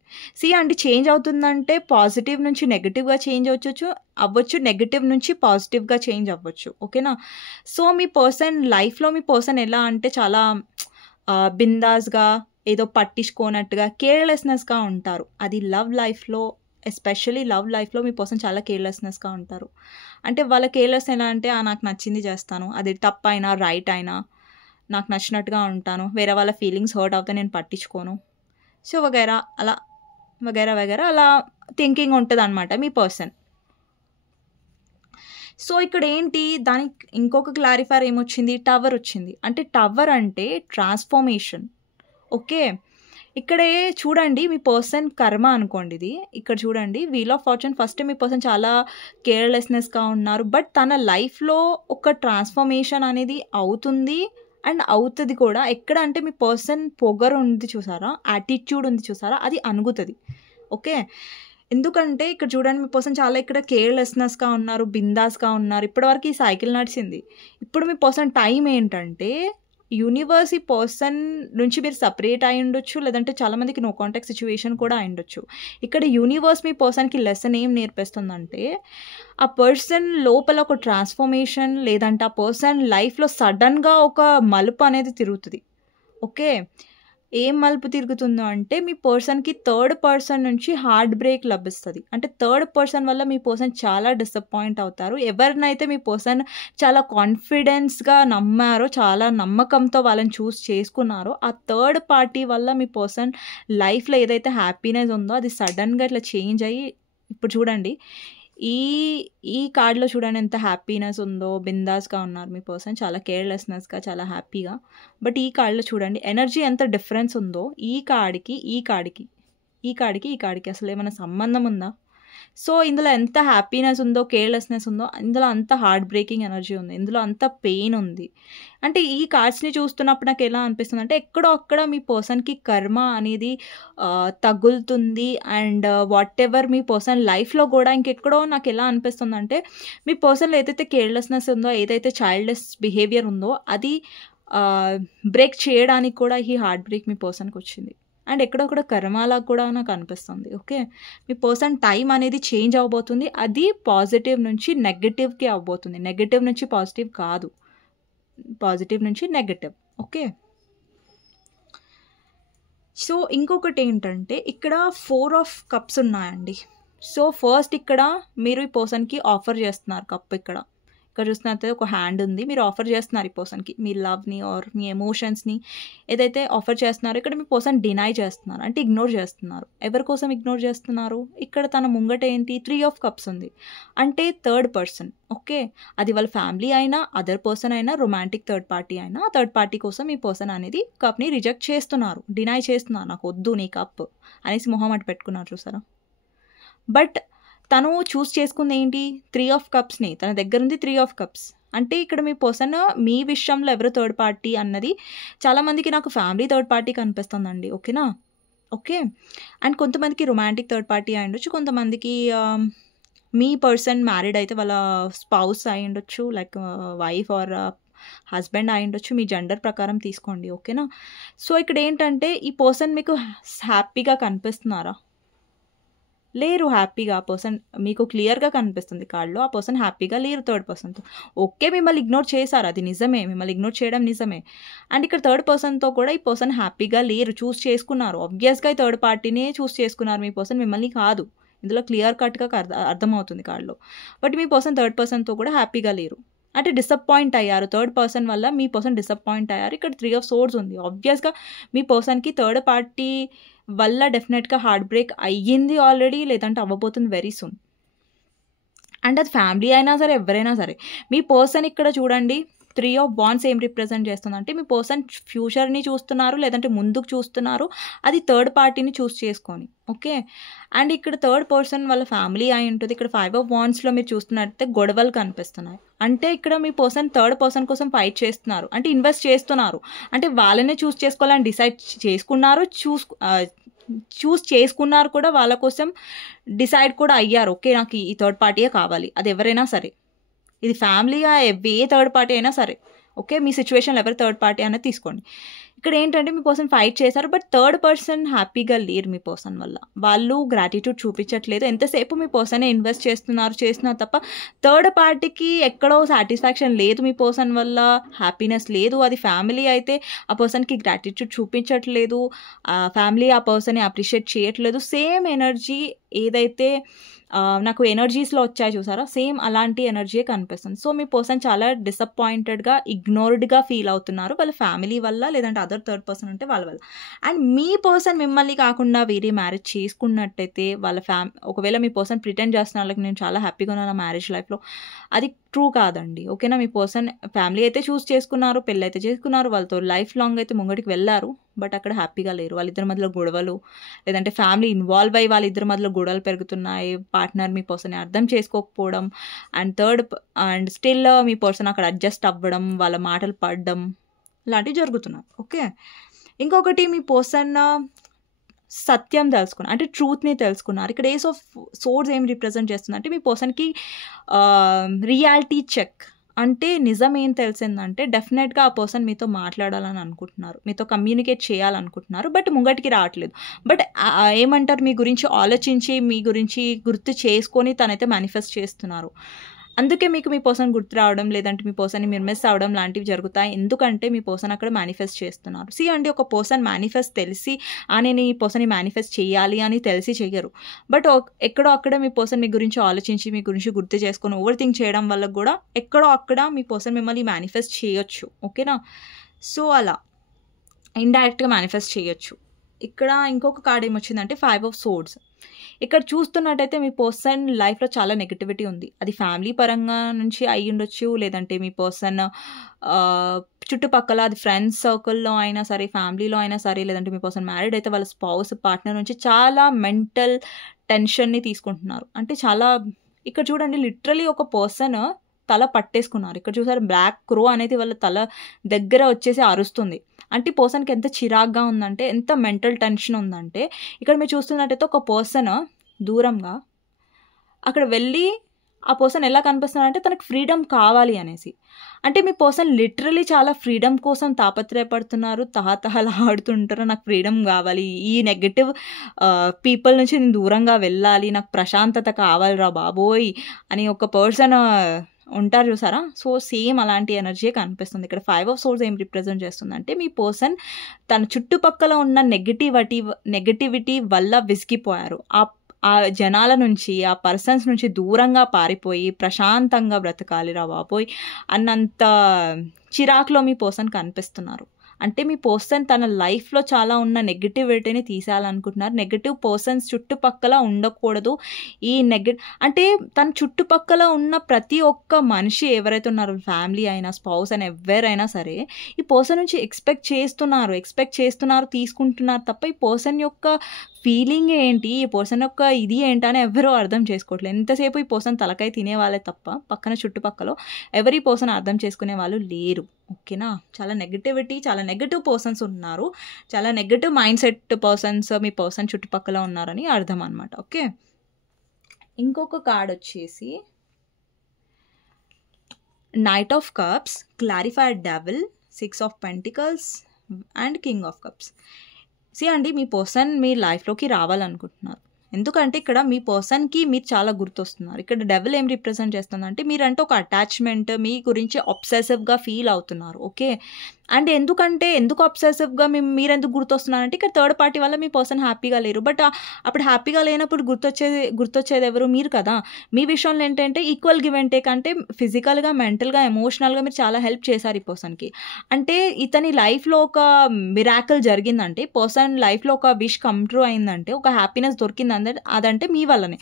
అండి చేంజ్ అవుతుందంటే పాజిటివ్ నుంచి నెగిటివ్గా చేంజ్ అవ్వచ్చు, నెగిటివ్ నుంచి పాజిటివ్గా చేంజ్ అవ్వచ్చు, ఓకేనా. సో మీ పర్సన్ లైఫ్లో మీ పర్సన్ ఎలా అంటే చాలా బిందాస్గా, ఏదో పట్టించుకోనట్టుగా, కేర్లెస్నెస్గా ఉంటారు. అది లవ్ లైఫ్లో, ఎస్పెషల్లీ లవ్ లైఫ్లో మీ పర్సన్ చాలా కేర్లెస్నెస్గా ఉంటారు. అంటే వాళ్ళ కేర్లెస్ ఎలా అంటే నాకు నచ్చింది చేస్తాను, అది తప్పైనా రైట్ అయినా నాకు నచ్చినట్టుగా ఉంటాను, వేరే వాళ్ళ ఫీలింగ్స్ హర్ట్ అవుతే నేను పట్టించుకోను. సో వగైరా అలా థింకింగ్ ఉంటుంది అనమాట మీ పర్సన్. సో ఇక్కడ ఏంటి దానికి ఇంకొక క్లారిఫైర్ ఏమొచ్చింది, టవర్ వచ్చింది. అంటే టవర్ అంటే ట్రాన్స్ఫర్మేషన్, ఓకే. ఇక్కడే చూడండి మీ పర్సన్ కర్మ అనుకోండి ఇది. ఇక్కడ చూడండి వీల్ ఆఫ్ ఫార్చ్యూన్, ఫస్ట్ మీ పర్సన్ చాలా కేర్లెస్నెస్గా ఉన్నారు, బట్ తన లైఫ్లో ఒక ట్రాన్స్ఫర్మేషన్ అనేది అవుతుంది అండ్ అవుతుంది కూడా. ఎక్కడ అంటే మీ పర్సన్ పొగరు ఉంది చూసారా, యాటిట్యూడ్ ఉంది చూసారా, అది అనుగుతుంది, ఓకే. ఎందుకంటే ఇక్కడ చూడండి మీ పర్సన్ చాలా ఇక్కడ కేర్లెస్నెస్గా ఉన్నారు, బిందాస్గా ఉన్నారు. ఇప్పటివరకు ఈ సైకిల్ నడిచింది. ఇప్పుడు మీ పర్సన్ టైం ఏంటంటే యూనివర్స్ ఈ పర్సన్ నుంచి మీరు సపరేట్ అయి ఉండొచ్చు, లేదంటే చాలామందికి నో కాంటాక్ట్ సిచ్యువేషన్ కూడా అయి ఉండొచ్చు. ఇక్కడ యూనివర్స్ మీ పర్సన్కి లెసన్ ఏం నేర్పిస్తుందంటే ఆ పర్సన్ లోపల ఒక ట్రాన్స్ఫర్మేషన్, లేదంటే ఆ పర్సన్ లైఫ్లో సడన్గా ఒక మలుపు అనేది తిరుగుతుంది, ఓకే. ఏం మలుపు తిరుగుతుందో అంటే మీ పర్సన్కి థర్డ్ పర్సన్ నుంచి హార్ట్ బ్రేక్ లభిస్తుంది. అంటే థర్డ్ పర్సన్ వల్ల మీ పర్సన్ చాలా డిసప్పాయింట్ అవుతారు. ఎవరినైతే మీ పర్సన్ చాలా కాన్ఫిడెన్స్గా నమ్మారో, చాలా నమ్మకంతో వాళ్ళని చూస్ చేసుకున్నారో, ఆ థర్డ్ పార్టీ వల్ల మీ పర్సన్ లైఫ్లో ఏదైతే హ్యాపీనెస్ ఉందో అది సడన్గా ఇట్లా చేంజ్ అయ్యి, ఇప్పుడు చూడండి ఈ కార్డ్లో చూడండి ఎంత హ్యాపీనెస్ ఉందో, బిందాస్గా ఉన్నారు మీ పర్సన్, చాలా కేర్లెస్నెస్గా, చాలా హ్యాపీగా. బట్ ఈ కార్డ్లో చూడండి ఎనర్జీ ఎంత డిఫరెన్స్ ఉందో. ఈ కార్డ్కి అసలు ఏమైనా సంబంధం ఉందా? సో ఇందులో ఎంత హ్యాపీనెస్ ఉందో, కేర్లెస్నెస్ ఉందో, ఇందులో అంత హార్ట్ బ్రేకింగ్ ఎనర్జీ ఉంది, ఇందులో అంత పెయిన్ ఉంది. అంటే ఈ కార్డ్స్ని చూస్తున్నప్పుడు నాకు ఎలా అనిపిస్తుంది అంటే ఎక్కడో అక్కడ మీ పర్సన్కి కర్మ అనేది తగులుతుంది. And what ever me person లైఫ్లో కూడా ఇంకెక్కడో నాకు ఎలా అనిపిస్తుంది అంటే మీ పర్సన్లో ఏదైతే కేర్లెస్నెస్ ఉందో, ఏదైతే చైల్డ్లెస్ బిహేవియర్ ఉందో అది బ్రేక్ చేయడానికి కూడా ఈ హార్ట్ బ్రేక్ మీ పర్సన్కి వచ్చింది. అండ్ ఎక్కడొక్కడ కర్మలా కూడా నాకు అనిపిస్తుంది, ఓకే. మీ పర్సన్ టైం అనేది చేంజ్ అవబోతుంది. అది పాజిటివ్ నుంచి నెగటివ్కి అవబోతుంది, నెగటివ్ నుంచి పాజిటివ్ కాదు, పాజిటివ్ నుంచి నెగటివ్, ఓకే. సో ఇంకొకటి ఏంటంటే ఇక్కడ 4 ఆఫ్ కప్స్ ఉన్నాయండి. సో ఫస్ట్ ఇక్కడ మీరు ఈ పర్సన్కి ఆఫర్ చేస్తున్నారు కప్. ఇక్కడ చూస్తున్నట్లయితే ఒక హ్యాండ్ ఉంది, మీరు ఆఫర్ చేస్తున్నారు ఈ పర్సన్కి మీ లవ్ని ఆర్ మీ ఎమోషన్స్ని ఏదైతే ఆఫర్ చేస్తున్నారో ఇక్కడ మీ పర్సన్ డినై చేస్తున్నారు, అంటే ఇగ్నోర్ చేస్తున్నారు. ఎవరి కోసం ఇగ్నోర్ చేస్తున్నారు? ఇక్కడ తన ముంగట ఏంటి 3 ఆఫ్ కప్స్ ఉంది, అంటే థర్డ్ పర్సన్, ఓకే. అది వాళ్ళ ఫ్యామిలీ అయినా, అదర్ పర్సన్ అయినా, రొమాంటిక్ థర్డ్ పార్టీ అయినా, థర్డ్ పార్టీ కోసం ఈ పర్సన్ అనేది కప్ని రిజెక్ట్ చేస్తున్నారు, డినై చేస్తున్నారు. నాకు వద్దు నీ కప్ అనేసి మొహమాట పెట్టుకున్నారు చూసారా. బట్ తను చూస్ చేసుకుంది ఏంటి 3 ఆఫ్ కప్స్ని, తన దగ్గర ఉంది 3 ఆఫ్ కప్స్. అంటే ఇక్కడ మీ పర్సన్ మీ విషయంలో ఎవరు థర్డ్ పార్టీ అన్నది చాలామందికి నాకు ఫ్యామిలీ థర్డ్ పార్టీ కనిపిస్తుందండి, ఓకేనా, ఓకే. అండ్ కొంతమందికి రొమాంటిక్ థర్డ్ పార్టీ అయి ఉండొచ్చు, కొంతమందికి మీ పర్సన్ మ్యారీడ్ అయితే వాళ్ళ స్పౌస్ అయి ఉండొచ్చు, లైక్ వైఫ్ ఆర్ హస్బెండ్ అయి ఉండొచ్చు, మీ జెండర్ ప్రకారం తీసుకోండి, ఓకేనా. సో ఇక్కడ ఏంటంటే ఈ పర్సన్ మీకు హ్యాపీగా కనిపిస్తున్నారా? లేరు హ్యాపీగా. ఆ పర్సన్ మీకు క్లియర్గా కనిపిస్తుంది కార్డ్లో, ఆ పర్సన్ హ్యాపీగా లేరు థర్డ్ పర్సన్తో. ఓకే మిమ్మల్ని ఇగ్నోర్ చేశారు, అది నిజమే, మిమ్మల్ని ఇగ్నోర్ చేయడం నిజమే. అండ్ ఇక్కడ థర్డ్ పర్సన్తో కూడా ఈ పర్సన్ హ్యాపీగా లేరు, చూస్ చేసుకున్నారు. ఆబ్వియస్గా ఈ థర్డ్ పార్టీనే చూస్ చేసుకున్నారు మీ పర్సన్, మిమ్మల్ని కాదు. ఇందులో క్లియర్ కట్గా అర్థమవుతుంది కార్డ్లో. బట్ మీ పర్సన్ థర్డ్ పర్సన్తో కూడా హ్యాపీగా లేరు. అంటే డిసప్పాయింట్ అయ్యారు. థర్డ్ పర్సన్ వల్ల మీ పర్సన్ డిసప్పాయింట్ అయ్యారు. ఇక్కడ 3 ఆఫ్ సోర్డ్స్ ఉంది. ఆబ్వియస్గా మీ పర్సన్కి థర్డ్ పార్టీ వల్ల డెఫినెట్గా హార్ట్ బ్రేక్ అయ్యింది ఆల్రెడీ, లేదంటే అవ్వబోతుంది వెరీ సూన్. అండ్ అది ఫ్యామిలీ అయినా సరే, ఎవరైనా సరే. మీ పర్సన్ ఇక్కడ చూడండి 3 ఆఫ్ వాండ్స్ ఏం రిప్రజెంట్ చేస్తుందంటే మీ పర్సన్ ఫ్యూచర్ని చూస్తున్నారు, లేదంటే ముందుకు చూస్తున్నారు. అది థర్డ్ పార్టీని చూస్ చేసుకొని. ఓకే. అండ్ ఇక్కడ థర్డ్ పర్సన్ వాళ్ళ ఫ్యామిలీ అయి ఉంటుంది. ఇక్కడ 5 ఆఫ్ వాండ్స్లో మీరు చూస్తున్నట్టయితే గొడవలు కనిపిస్తున్నాయి. అంటే ఇక్కడ మీ పర్సన్ థర్డ్ పర్సన్ కోసం ఫైట్ చేస్తున్నారు, అంటే ఇన్వెస్ట్ చేస్తున్నారు, అంటే వాళ్ళనే చూస్ చేసుకోవాలని డిసైడ్ చేసుకున్నారు, చూస్ చేసుకున్నారు కూడా, వాళ్ళ కోసం డిసైడ్ కూడా అయ్యారు. ఓకే, నాకు ఈ థర్డ్ పార్టీయే కావాలి, అది ఎవరైనా సరే, ఇది ఫ్యామిలీగా ఏ థర్డ్ పార్టీ అయినా సరే. ఓకే, మీ సిచ్యువేషన్లో ఎవరు థర్డ్ పార్టీ అనేది తీసుకోండి. ఇక్కడ ఏంటంటే మీ పర్సన్ ఫైట్ చేశారు, బట్ థర్డ్ పర్సన్ హ్యాపీగా లేరు మీ పర్సన్ వల్ల. వాళ్ళు గ్రాటిట్యూడ్ చూపించట్లేదు. ఎంతసేపు మీ పర్సనే ఇన్వెస్ట్ చేస్తున్నారు తప్ప థర్డ్ పార్టీకి ఎక్కడో సాటిస్ఫాక్షన్ లేదు, మీ పర్సన్ వల్ల హ్యాపీనెస్ లేదు. అది ఫ్యామిలీ అయితే ఆ పర్సన్కి గ్రాటిట్యూడ్ చూపించట్లేదు, ఫ్యామిలీ ఆ పర్సన్ని అప్రిషియేట్ చేయట్లేదు. సేమ్ ఎనర్జీ ఏదైతే నాకు ఎనర్జీస్లో వచ్చాయి చూసారా, సేమ్ అలాంటి ఎనర్జీయే కనిపిస్తుంది. సో మీ పర్సన్ చాలా డిసప్పాయింటెడ్గా, ఇగ్నోర్డ్గా ఫీల్ అవుతున్నారు వాళ్ళ ఫ్యామిలీ వల్ల, లేదంటే అదర్ థర్డ్ పర్సన్ ఉంటే వాళ్ళ వల్ల. అండ్ మీ పర్సన్ మిమ్మల్ని కాకుండా వేరే మ్యారేజ్ చేసుకున్నట్టయితే వాళ్ళ ఒకవేళ మీ పర్సన్ ప్రిటెండ్ చేస్తున్నారు నేను చాలా హ్యాపీగా ఉన్నాను నా మ్యారేజ్ లైఫ్లో, అది ట్రూ కాదండి. ఓకేనా, మీ పర్సన్ ఫ్యామిలీ అయితే చూస్ చేసుకున్నారు, పెళ్ళి అయితే చేసుకున్నారు, వాళ్ళతో లైఫ్ లాంగ్ అయితే ముంగటికి వెళ్ళారు, బట్ అక్కడ హ్యాపీగా లేరు. వాళ్ళిద్దరి మధ్యలో గొడవలు, లేదంటే ఫ్యామిలీ ఇన్వాల్వ్ అయ్యి వాళ్ళిద్దరి మధ్యలో గొడవలు పెరుగుతున్నాయి, పార్ట్నర్ మీ పర్సన్ని అర్థం చేసుకోకపోవడం, అండ్ స్టిల్ మీ పర్సన్ అక్కడ అడ్జస్ట్ అవ్వడం, వాళ్ళ మాటలు పడడం, ఇలాంటివి జరుగుతున్నాయి. ఓకే. ఇంకొకటి మీ పర్సన్ సత్యం తెలుసుకున్నారు, అంటే ట్రూత్ని తెలుసుకున్నారు. ఇక్కడ ఏస్ ఆఫ్ సోర్డ్స్ ఏం రిప్రజెంట్ చేస్తుందంటే మీ పర్సన్కి రియాలిటీ చెక్, అంటే నిజం ఏం తెలిసిందంటే డెఫినెట్గా ఆ పర్సన్ మీతో మాట్లాడాలని అనుకుంటున్నారు, మీతో కమ్యూనికేట్ చేయాలనుకుంటున్నారు, బట్ ముంగటికి రావట్లేదు. బట్ ఏమంటారు, మీ గురించి ఆలోచించి, మీ గురించి గుర్తు చేసుకొని తనైతే మేనిఫెస్ట్ చేస్తున్నారు. అందుకే మీకు మీ పర్సన్ గుర్తు రావడం, లేదంటే మీ పర్సన్ని మీరు మిస్ అవ్వడం లాంటివి జరుగుతాయి. ఎందుకంటే మీ పర్సన్ అక్కడ మేనిఫెస్ట్ చేస్తున్నారు. అండి, ఒక పర్సన్ మేనిఫెస్ట్ తెలిసి నేను ఈ పర్సన్ని మేనిఫెస్ట్ చేయాలి అని తెలిసి చెయ్యరు, బట్ ఎక్కడో అక్కడ మీ పర్సన్ మీ గురించి ఆలోచించి, మీ గురించి గుర్తు చేసుకొని ఓవర్ థింక్ చేయడం వల్ల కూడా ఎక్కడో అక్కడ మీ పర్సన్ మిమ్మల్ని మేనిఫెస్ట్ చేయొచ్చు. ఓకేనా, సో అలా ఇండైరెక్ట్గా మేనిఫెస్ట్ చేయొచ్చు. ఇక్కడ ఇంకొక కార్డ్ ఏమొచ్చిందంటే 5 ఆఫ్ సోర్డ్స్. ఇక్కడ చూస్తున్నట్టయితే మీ పర్సన్ లైఫ్లో చాలా నెగిటివిటీ ఉంది. అది ఫ్యామిలీ పరంగా నుంచి అయ్యి ఉండొచ్చు, లేదంటే మీ పర్సన్ చుట్టుపక్కల, అది ఫ్రెండ్స్ సర్కిల్లో అయినా సరే, ఫ్యామిలీలో అయినా సరే, లేదంటే మీ పర్సన్ మ్యారీడ్ అయితే వాళ్ళ స్పౌస్, పార్ట్నర్ నుంచి చాలా మెంటల్ టెన్షన్ని తీసుకుంటున్నారు. అంటే చాలా, ఇక్కడ చూడండి లిటరలీ ఒక పర్సన్ తల పట్టేసుకున్నారు. ఇక్కడ చూసారు బ్లాక్ క్రో అనేది వాళ్ళ తల దగ్గర వచ్చేసి అరుస్తుంది. అంటే పర్సన్కి ఎంత చిరాగ్గా ఉందంటే, ఎంత మెంటల్ టెన్షన్ ఉందంటే, ఇక్కడ మీరు చూస్తున్నట్టయితే ఒక పర్సన్ దూరంగా అక్కడ వెళ్ళి ఆ పర్సన్ ఎలా కనిపిస్తున్నారంటే తనకు ఫ్రీడమ్ కావాలి అనేసి. అంటే మీ పర్సన్ లిటరలీ చాలా ఫ్రీడమ్ కోసం తాపత్రయపడుతున్నారు, తహతహలాడుతుంటారు. నాకు ఫ్రీడమ్ కావాలి, ఈ నెగటివ్ పీపుల్ నుంచి నేను దూరంగా వెళ్ళాలి, నాకు ప్రశాంతత కావాలిరా బాబోయ్ అని ఒక పర్సన్ ఉంటారు చూసారా. సో సేమ్ అలాంటి ఎనర్జీ కనిపిస్తుంది. ఇక్కడ 5 ఆఫ్ సోర్డ్స్ ఏం రిప్రజెంట్ చేస్తుందంటే మీ పర్సన్ తన చుట్టుపక్కల ఉన్న నెగటివిటీ వల్ల విసిగిపోయారు. ఆ జనాల నుంచి, ఆ పర్సన్స్ నుంచి దూరంగా పారిపోయి ప్రశాంతంగా బ్రతకాలి రా బాబోయ్ అన్నంత చిరాకులో మీ పర్సన్ కనిపిస్తున్నారు. అంటే మీ పర్సన్ తన లైఫ్లో చాలా ఉన్న నెగిటివిటీని తీసేయాలనుకుంటున్నారు. నెగిటివ్ పర్సన్స్ చుట్టుపక్కల ఉండకూడదు. అంటే తన చుట్టుపక్కల ఉన్న ప్రతి ఒక్క మనిషి ఎవరైతే ఉన్నారో, ఫ్యామిలీ అయినా, స్పౌస్ అయినా, ఎవరైనా సరే, ఈ పర్సన్ నుంచి ఎక్స్పెక్ట్ చేస్తున్నారు, తీసుకుంటున్నారు తప్ప ఈ పర్సన్ యొక్క ఫీలింగ్ ఏంటి, ఈ పర్సన్ యొక్క ఇది ఏంటని ఎవరూ అర్థం చేసుకోవట్లేదు. ఎంతసేపు ఈ పర్సన్ తలకాయ తినేవాళ్ళే తప్ప పక్కన చుట్టుపక్కల ఎవరి పర్సన్ అర్థం చేసుకునే వాళ్ళు లేరు. ఓకేనా, చాలా నెగటివ్ పర్సన్స్ ఉన్నారు, చాలా నెగటివ్ మైండ్ సెట్ పర్సన్స్ మీ పర్సన్ చుట్టుపక్కల ఉన్నారని అర్థం అనమాట. ఓకే, ఇంకొక కార్డ్ వచ్చేసి night of cups, clarified devil, 6 of pentacles and king of cups. అండి, మీ పర్సన్ మీ లైఫ్లోకి రావాలనుకుంటున్నారు. ఎందుకంటే ఇక్కడ మీ పర్సన్కి మీరు చాలా గుర్తొస్తున్నారు. ఇక్కడ డెవిల్ ఏం రిప్రజెంట్ చేస్తుందంటే మీరంటే ఒక అటాచ్మెంట్, మీ గురించి అబ్సెసివ్గా ఫీల్ అవుతున్నారు. ఓకే, అండ్ ఎందుకు అబ్సెసివ్‌గా మీరెందుకు గుర్తొస్తున్నారంటే ఇక్కడ థర్డ్ పార్టీ వల్ల మీ పర్సన్ హ్యాపీగా లేరు. బట్ అప్పుడు హ్యాపీగా లేనప్పుడు గుర్తొచ్చేది ఎవరు? మీరు కదా! మీ విషయంలో ఏంటంటే ఈక్వల్ గివ్ అండ్ టేక్, అంటే ఫిజికల్‌గా, మెంటల్‌గా, ఎమోషనల్‌గా మీరు చాలా హెల్ప్ చేశారు ఈ పర్సన్‌కి. అంటే ఇతని లైఫ్‌లో ఒక మిరాకిల్ జరిగిందంటే, పర్సన్ లైఫ్‌లో ఒక విష్ కమ్ ట్రూ అయిందంటే, ఒక హ్యాపీనెస్ దొరికిందంటే అదంటే మీ వల్లనే.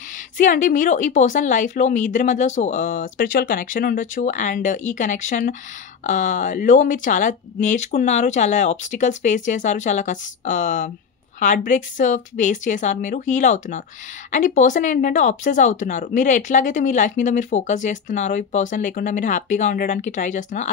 అంటే మీరు ఈ పర్సన్ లైఫ్‌లో మీ ఇద్దరి మధ్యలో స్పిరిచువల్ కనెక్షన్ ఉండొచ్చు. అండ్ ఈ కనెక్షన్ లో మీరు చాలా నేర్చుకున్నారు, చాలా ఆబ్స్టికల్స్ ఫేస్ చేశారు, చాలా హార్ట్ బ్రేక్స్ ఫేస్ చేశారు, మీరు హీల్ అవుతున్నారు. అండ్ ఈ పర్సన్ ఏంటంటే అబ్సెస్ అవుతున్నారు. మీరు ఎట్లాగైతే మీ లైఫ్ మీద మీరు ఫోకస్ చేస్తున్నారో, ఈ పర్సన్ లేకుండా మీరు హ్యాపీగా ఉండడానికి ట్రై చేస్తున్నారు,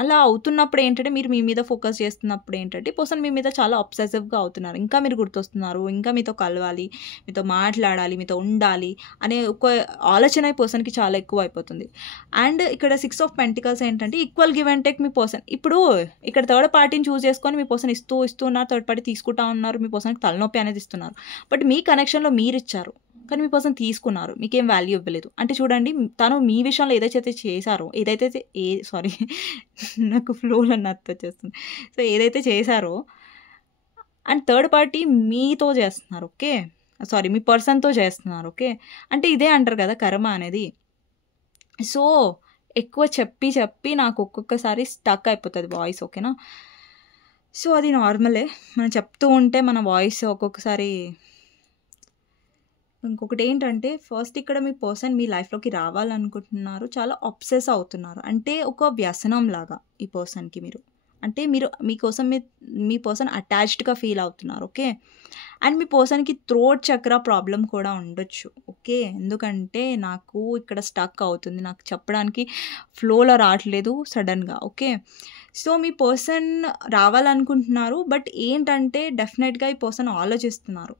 అలా అవుతున్నప్పుడు ఏంటంటే మీరు మీ మీద ఫోకస్ చేస్తున్నప్పుడు ఏంటంటే పర్సన్ మీ మీద చాలా అబ్సెసివ్‌గా అవుతున్నారు. ఇంకా మీరు గుర్తొస్తున్నారు, ఇంకా మీతో కలవాలి, మీతో మాట్లాడాలి, మీతో ఉండాలి అనే ఒక ఆలోచన ఈ పర్సన్‌కి చాలా ఎక్కువ అయిపోతుంది. అండ్ ఇక్కడ 6 ఆఫ్ పెంటికల్స్ ఏంటంటే equal give and take me person. ఇప్పుడు ఇక్కడ థర్డ్ పార్టీని చూస్ చేసుకొని మీ పర్సన్ ఇస్తూ ఉన్నారు, థర్డ్ పార్టీ తీసుకుంటా ఉన్నారు, మీ పర్సన్‌కి తలనొప్పి అనేది ఇస్తున్నారు. బట్ మీ కనెక్షన్‌లో మీరిచ్చారు, కానీ మీ పర్సన్ తీసుకున్నారు, మీకేం వాల్యూ ఇవ్వలేదు. అంటే చూడండి, తను మీ విషయంలో నాకు ఫ్లోలో నత్తొచ్చేస్తుంది. సో ఏదైతే చేశారో అండ్ థర్డ్ పార్టీ మీతో చేస్తున్నారు. ఓకే, మీ పర్సన్‌తో చేస్తున్నారు. ఓకే, అంటే ఇదే అంటారు కదా కర్మ అనేది. సో ఎక్కువ చెప్పి నాకు ఒక్కొక్కసారి స్టక్ అయిపోతుంది వాయిస్. ఓకేనా, సో అది నార్మలే, మనం చెప్తూ ఉంటే మన వాయిస్ ఒక్కొక్కసారి. ఇంకొకటి ఏంటంటే ఫస్ట్ ఇక్కడ మీ పర్సన్ మీ లైఫ్‌లోకి రావాలనుకుంటున్నారు, చాలా అబ్సెస్ అవుతున్నారు. అంటే ఒక వ్యసనం లాగా ఈ పర్సన్‌కి మీరు. అంటే మీకోసం మీ పర్సన్ అటాచ్డ్‌గా ఫీల్ అవుతున్నారు. ఓకే, అండ్ మీ పర్సన్‌కి థ్రోట్ చక్ర ప్రాబ్లమ్ కూడా ఉండొచ్చు. ఓకే, ఎందుకంటే నాకు ఇక్కడ స్టక్ అవుతుంది, నాకు చెప్పడానికి ఫ్లోలో రావట్లేదు సడన్‌గా. ఓకే, సో మీ పర్సన్ రావాలనుకుంటున్నారు, బట్ ఏంటంటే డెఫినెట్‌గా ఈ పర్సన్ ఆలోచిస్తున్నారు.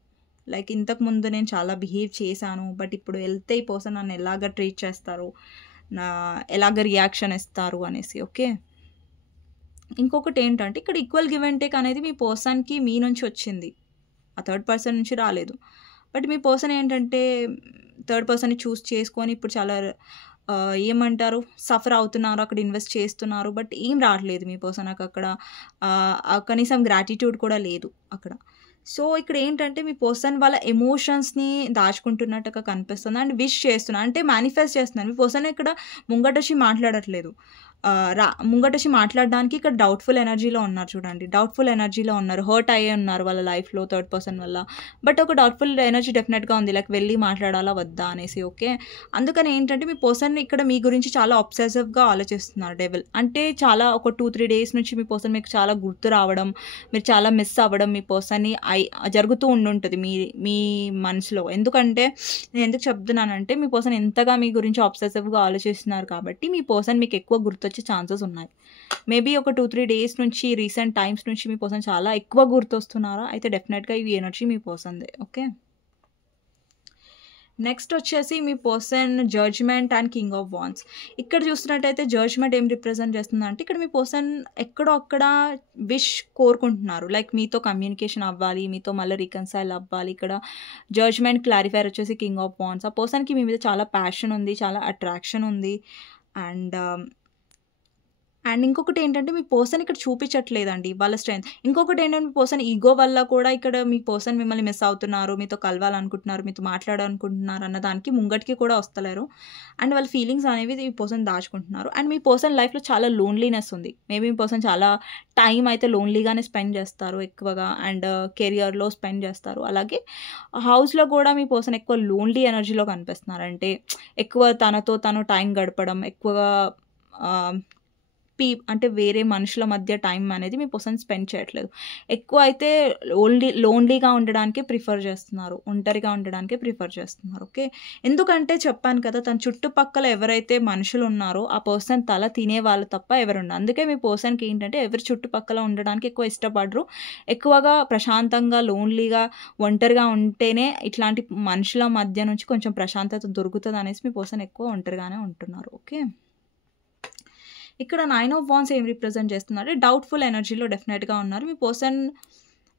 లైక్ ఇంతకుముందు నేను చాలా బిహేవ్ చేశాను, బట్ ఇప్పుడు వెళ్తే ఈ పర్సన్ నన్ను ఎలాగ ట్రీట్ చేస్తారు, ఎలాగ రియాక్షన్ ఇస్తారు అనేసి. ఓకే, ఇంకొకటి ఏంటంటే ఇక్కడ ఈక్వల్ గివ్ అండ్ టేక్ అనేది మీ పర్సన్‌కి మీ నుంచి వచ్చింది, ఆ థర్డ్ పర్సన్ నుంచి రాలేదు. బట్ మీ పర్సన్ ఏంటంటే థర్డ్ పర్సన్ని చూస్ చేసుకొని ఇప్పుడు చాలా ఏమంటారు, సఫర్ అవుతున్నారు, అక్కడ ఇన్వెస్ట్ చేస్తున్నారు, బట్ ఏం రావట్లేదు మీ పర్సన్‌కి అక్కడ. కనీసం గ్రాటిట్యూడ్ కూడా లేదు అక్కడ. సో ఇక్కడ ఏంటంటే మీ పర్సన్ వాళ్ళ ఎమోషన్స్‌ని దాచుకుంటున్నట్టుగా కనిపిస్తుంది అండ్ విష్ చేస్తున్నారు, అంటే మేనిఫెస్ట్ చేస్తున్నారు. మీ పర్సన్ ఇక్కడ ముంగటొచ్చి మాట్లాడట్లేదు. ముంగటొచ్చి మాట్లాడడానికి ఇక్కడ డౌట్‌ఫుల్ ఎనర్జీలో ఉన్నారు. చూడండి, డౌట్‌ఫుల్ ఎనర్జీలో ఉన్నారు, హర్ట్ అయ్యే ఉన్నారు వాళ్ళ లైఫ్‌లో థర్డ్ పర్సన్ వల్ల. బట్ ఒక డౌట్‌ఫుల్ ఎనర్జీ డెఫినెట్‌గా ఉంది, లైక్ వెళ్ళి మాట్లాడాలా వద్దా అనేసి. ఓకే, అందుకని ఏంటంటే మీ పర్సన్ ఇక్కడ మీ గురించి చాలా అబ్సెసివ్‌గా ఆలోచిస్తున్నారు డెవిల్. అంటే చాలా ఒక 2-3 డేస్ నుంచి మీ పర్సన్ మీకు చాలా గుర్తు రావడం, మీరు చాలా మిస్ అవ్వడం మీ పర్సన్‌ని జరుగుతూ ఉండుంటది మీ మనసులో. ఎందుకంటే నేను ఎందుకు చెప్తున్నానంటే మీ పర్సన్ ఎంతగా మీ గురించి అబ్సెసివ్‌గా ఆలోచిస్తున్నారు కాబట్టి మీ పర్సన్ మీకు ఎక్కువ గుర్తొచ్చే ఛాన్సెస్ ఉన్నాయి. మేబీ ఒక 2-3 డేస్ నుంచి, రీసెంట్ టైమ్స్ నుంచి మీ పర్సన్ చాలా ఎక్కువ గుర్తొస్తున్నారా, అయితే డెఫినెట్‌గా ఈ ఎనర్జీ మీ పర్సన్‌దే. ఓకే, నెక్స్ట్ వచ్చేసి మీ person judgement and king of wands. ఇక్కడ చూస్తున్నట్టయితే జడ్జ్మెంట్ ఏం రిప్రజెంట్ చేస్తుందంటే ఇక్కడ మీ పర్సన్ ఎక్కడో అక్కడ విష్ కోరుకుంటున్నారు, లైక్ మీతో కమ్యూనికేషన్ అవ్వాలి, మీతో మళ్ళీ రీకన్సైల్ అవ్వాలి. ఇక్కడ జడ్జ్మెంట్ క్లారిఫైర్ వచ్చేసి కింగ్ ఆఫ్ వాండ్స్. ఆ పర్సన్కి మీ మీద చాలా ప్యాషన్ ఉంది, చాలా అట్రాక్షన్ ఉంది. అండ్ ఇంకొకటి ఏంటంటే మీ పర్సన్ ఇక్కడ చూపించట్లేదండి వాళ్ళ స్ట్రెంగ్త్. ఇంకొకటి ఏంటంటే మీ పర్సన్ ఈగో వల్ల కూడా ఇక్కడ మీ పర్సన్ మిమ్మల్ని మిస్ అవుతున్నారు, మీతో కలవాలనుకుంటున్నారు, మీతో మాట్లాడాలనుకుంటున్నారు అన్న దానికి ముంగటికి కూడా వస్తలేరు. అండ్ వాళ్ళ ఫీలింగ్స్ అనేవి ఈ పర్సన్ దాచుకుంటున్నారు. అండ్ మీ పర్సన్ లైఫ్లో చాలా లోన్లీనెస్ ఉంది. మేబీ మీ పర్సన్ చాలా టైం అయితే లోన్లీగానే స్పెండ్ చేస్తారు ఎక్కువగా, అండ్ కెరియర్లో స్పెండ్ చేస్తారు. అలాగే హౌస్లో కూడా మీ పర్సన్ ఎక్కువ లోన్లీ ఎనర్జీలో కనిపిస్తున్నారు. అంటే ఎక్కువ తనతో తను టైం గడపడం, ఎక్కువగా అంటే వేరే మనుషుల మధ్య టైం అనేది మీ పర్సన్ స్పెండ్ చేయట్లేదు. ఎక్కువ అయితే లోన్లీగా ఉండడానికే ప్రిఫర్ చేస్తున్నారు, ఒంటరిగా ఉండడానికే ప్రిఫర్ చేస్తున్నారు. ఓకే, ఎందుకంటే చెప్పాను కదా, తన చుట్టుపక్కల ఎవరైతే మనుషులు ఉన్నారో ఆ పర్సన్ తల తినే వాళ్ళు తప్ప ఎవరున్నారు. అందుకే మీ పర్సన్కి ఏంటంటే ఎవరి చుట్టుపక్కల ఉండడానికి ఎక్కువ ఇష్టపడరు. ఎక్కువగా ప్రశాంతంగా, లోన్లీగా, ఒంటరిగా ఉంటేనే ఇట్లాంటి మనుషుల మధ్య నుంచి కొంచెం ప్రశాంతత దొరుకుతుంది అనేసి మీ పర్సన్ ఎక్కువ ఒంటరిగానే ఉంటున్నారు. ఓకే, ఇక్కడ 9 ఆఫ్ వాండ్స్ ఏం రిప్రజెంట్ చేస్తున్నారు, డౌట్ఫుల్ ఎనర్జీలో డెఫినెట్గా ఉన్నారు. మీ పర్సన్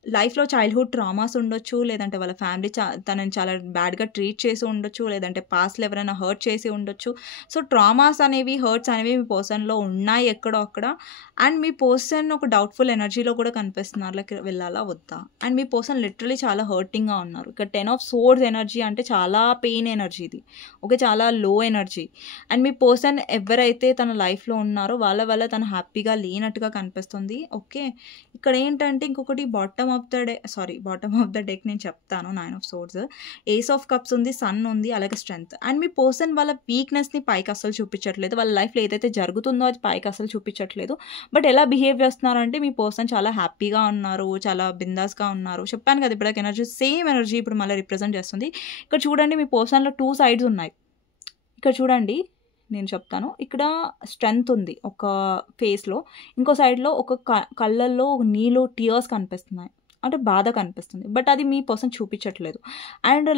లైఫ్‌లో చైల్డ్‌హుడ్ ట్రామాస్ ఉండొచ్చు. లేదంటే వాళ్ళ ఫ్యామిలీ తనని చాలా బ్యాడ్‌గా ట్రీట్ చేసి ఉండొచ్చు. లేదంటే పాస్ట్‌లో ఎవరైనా హర్ట్ చేసి ఉండొచ్చు. సో, ట్రామాస్ అనేవి, హర్ట్స్ అనేవి మీ పర్సన్‌లో ఉన్నాయి ఎక్కడో అక్కడ. అండ్ మీ పర్సన్ ఒక డౌట్‌ఫుల్ ఎనర్జీలో కూడా కనిపిస్తున్నారు. లైక్ వెళ్ళాలా? వద్దా? అండ్ మీ పర్సన్ లిటరల్లీ చాలా హర్టింగ్‌గా ఉన్నారు. ఇక్కడ 10 ఆఫ్ సోర్డ్స్ ఎనర్జీ అంటే చాలా పెయిన్ ఎనర్జీ ఇది. ఓకే. చాలా లో ఎనర్జీ. అండ్ మీ పర్సన్ ఎవరైతే తన లైఫ్‌లో ఉన్నారో వాళ్ళ వల్ల తను హ్యాపీగా లేనట్టుగా కనిపిస్తుంది. ఓకే. ఇక్కడ ఏంటంటే ఇంకొకటి బాటమ్ ఆఫ్ ద డెక్ నేను చెప్తాను. 9 of swords, ace of cups ఉంది, సన్ ఉంది, అలాగే స్ట్రెంగ్త్. అండ్ మీ పర్సన్ వాళ్ళ వీక్నెస్ని పైకి అస్సలు చూపించట్లేదు. వాళ్ళ లైఫ్లో ఏదైతే జరుగుతుందో అది పైకి అసలు చూపించట్లేదు. బట్ ఎలా బిహేవ్ చేస్తున్నారంటే మీ పర్సన్ చాలా హ్యాపీగా ఉన్నారు, చాలా బిందాస్గా ఉన్నారు. చెప్పాను కదా ఇప్పుడు ఎనర్జీ, సేమ్ ఎనర్జీ ఇప్పుడు మళ్ళీ రిప్రజెంట్ చేస్తుంది. ఇక్కడ చూడండి మీ పర్సన్లో 2 సైడ్స్ ఉన్నాయి. ఇక్కడ చూడండి నేను చెప్తాను. ఇక్కడ స్ట్రెంగ్త్ ఉంది ఒక ఫేస్‌లో. ఇంకో సైడ్‌లో ఒక కళ్ళల్లో నీళ్ళు టియర్స్ కనిపిస్తున్నాయి. అంటే బాధ కనిపిస్తుంది. బట్ అది మీ పర్సన్ చూపించట్లేదు. అండ్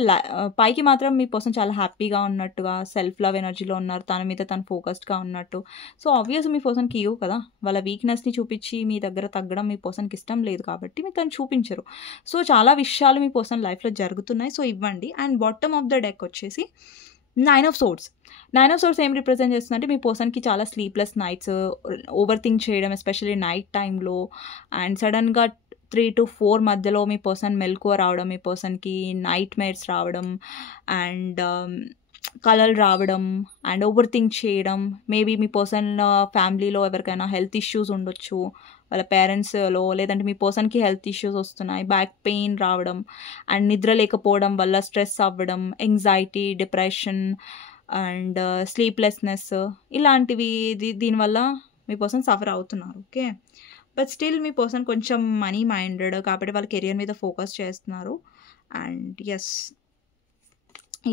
పైకి మాత్రం మీ పర్సన్ చాలా హ్యాపీగా ఉన్నట్టుగా, సెల్ఫ్ లవ్ ఎనర్జీలో ఉన్నారు. తన మీద తను ఫోకస్డ్‌గా ఉన్నట్టు. సో, ఆబ్వియస్ మీ పర్సన్‌కి ఇవ్వు కదా! వాళ్ళ వీక్‌నెస్‌ని చూపించి మీ దగ్గర తగ్గడం మీ పర్సన్‌కి ఇష్టం లేదు కాబట్టి మీరు తను చూపించరు. సో, చాలా విషయాలు మీ పర్సన్ లైఫ్‌లో జరుగుతున్నాయి. సో, ఇవ్వండి. And bottom of the deck వచ్చేసి 9 ఆఫ్ సోర్డ్స్. 9 ఆఫ్ సోర్డ్స్ ఏం రిప్రజెంట్ చేస్తుందంటే మీ పర్సన్‌కి చాలా స్లీప్‌లెస్ నైట్స్, ఓవర్ థింక్ చేయడం ఎస్పెషల్లీ నైట్ టైమ్‌లో. అండ్ సడెన్‌గా 3-4 మధ్యలో మీ పర్సన్ మెలకువ రావడం, మీ పర్సన్‌కి నైట్ మేర్స్ రావడం, అండ్ కలలు రావడం, అండ్ ఓవర్ థింక్ చేయడం. మేబీ మీ పర్సన్ ఫ్యామిలీలో ఎవరికైనా హెల్త్ ఇష్యూస్ ఉండొచ్చు. వాళ్ళ పేరెంట్స్‌లో, లేదంటే మీ పర్సన్‌కి హెల్త్ ఇష్యూస్ వస్తున్నాయి. బ్యాక్ పెయిన్ రావడం, అండ్ నిద్ర లేకపోవడం వల్ల స్ట్రెస్ అవ్వడం, యాంగ్జైటీ, డిప్రెషన్, అండ్ స్లీప్‌లెస్‌నెస్ ఇలాంటివి దీనివల్ల మీ పర్సన్ సఫర్ అవుతున్నారు. Okay. But still me person కొంచెం మనీ మైండెడ్ కాబట్టి వాళ్ళ కెరియర్ మీద ఫోకస్ చేస్తున్నారు. అండ్ యెస్,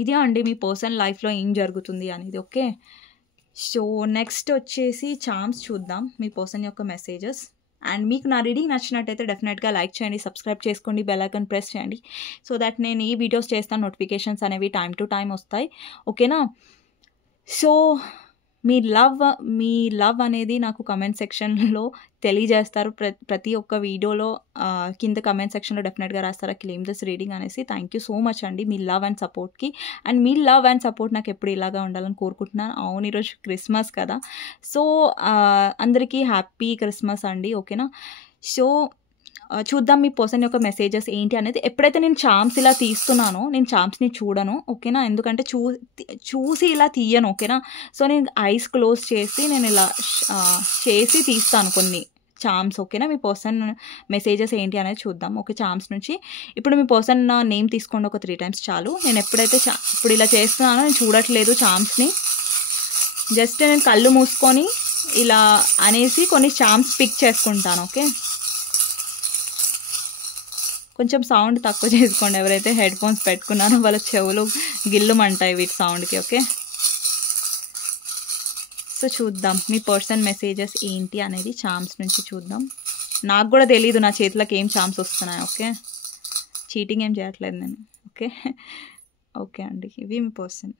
ఇదే అండి మీ పర్సన్ లైఫ్‌లో ఏం జరుగుతుంది అనేది. ఓకే. సో, నెక్స్ట్ వచ్చేసి చార్మ్స్ చూద్దాం. మీ పర్సన్ యొక్క మెసేజెస్. అండ్ మీకు నా రీడింగ్ నచ్చినట్టయితే డెఫినెట్గా లైక్ చేయండి, సబ్స్క్రైబ్ చేసుకోండి, బెల్ ఐకాన్ ప్రెస్ చేయండి. సో దట్ నేను ఈ వీడియోస్ చేస్తాను, నోటిఫికేషన్స్ అనేవి టైం టు టైం వస్తాయి. ఓకేనా? సో మీ లవ్ అనేది నాకు కమెంట్ సెక్షన్లో తెలియజేస్తారు. ప్రతి ఒక్క వీడియోలో కింద కమెంట్ సెక్షన్లో డెఫినెట్గా రాస్తారు క్లెయిమ్ దిస్ రీడింగ్ అనేసి. థ్యాంక్ యూ సో మచ్ అండి మీ లవ్ అండ్ సపోర్ట్కి. అండ్ మీ లవ్ అండ్ సపోర్ట్ నాకు ఎప్పుడు ఇలాగా ఉండాలని కోరుకుంటున్నాను. అవును, ఈరోజు క్రిస్మస్ కదా. సో అందరికీ హ్యాపీ క్రిస్మస్ అండి. ఓకేనా? సో చూద్దాం మీ పర్సన్ యొక్క మెసేజెస్ ఏంటి అనేది. ఎప్పుడైతే నేను చార్మ్స్ ఇలా తీస్తున్నానో, నేను చార్మ్స్ని చూడను. ఓకేనా? ఎందుకంటే చూసి ఇలా తీయను. ఓకేనా? సో నేను ఐస్ క్లోజ్ చేసి నేను ఇలా చేసి తీస్తాను కొన్ని చార్మ్స్. ఓకేనా? మీ పర్సన్ మెసేజెస్ ఏంటి అనేది చూద్దాం. ఓకే, చార్మ్స్ నుంచి ఇప్పుడు మీ పర్సన్ నేమ్ తీసుకోండి ఒక 3 times చాలు. నేను ఎప్పుడైతే ఇప్పుడు ఇలా చేస్తున్నానో నేను చూడట్లేదు చార్మ్స్ని. జస్ట్ నేను కళ్ళు మూసుకొని ఇలా అనేసి కొన్ని చార్మ్స్ పిక్ చేసుకుంటాను. ఓకే, కొంచెం సౌండ్ తక్కువ చేసుకోండి. ఎవరైతే హెడ్ ఫోన్స్ పెట్టుకున్నారో వాళ్ళ చెవులు గిల్లుమంటాయి వీటి సౌండ్కి. ఓకే, సో చూద్దాం మీ పర్సన్ మెసేజెస్ ఏంటి అనేది చార్మ్స్ నుంచి చూద్దాం. నాకు కూడా తెలీదు నా చేతులకు ఏం చార్మ్స్ వస్తున్నాయి. ఓకే, చీటింగ్ ఏం చేయట్లేదు నేను. ఓకే ఓకే అండి, ఇవి మీ పర్సన్.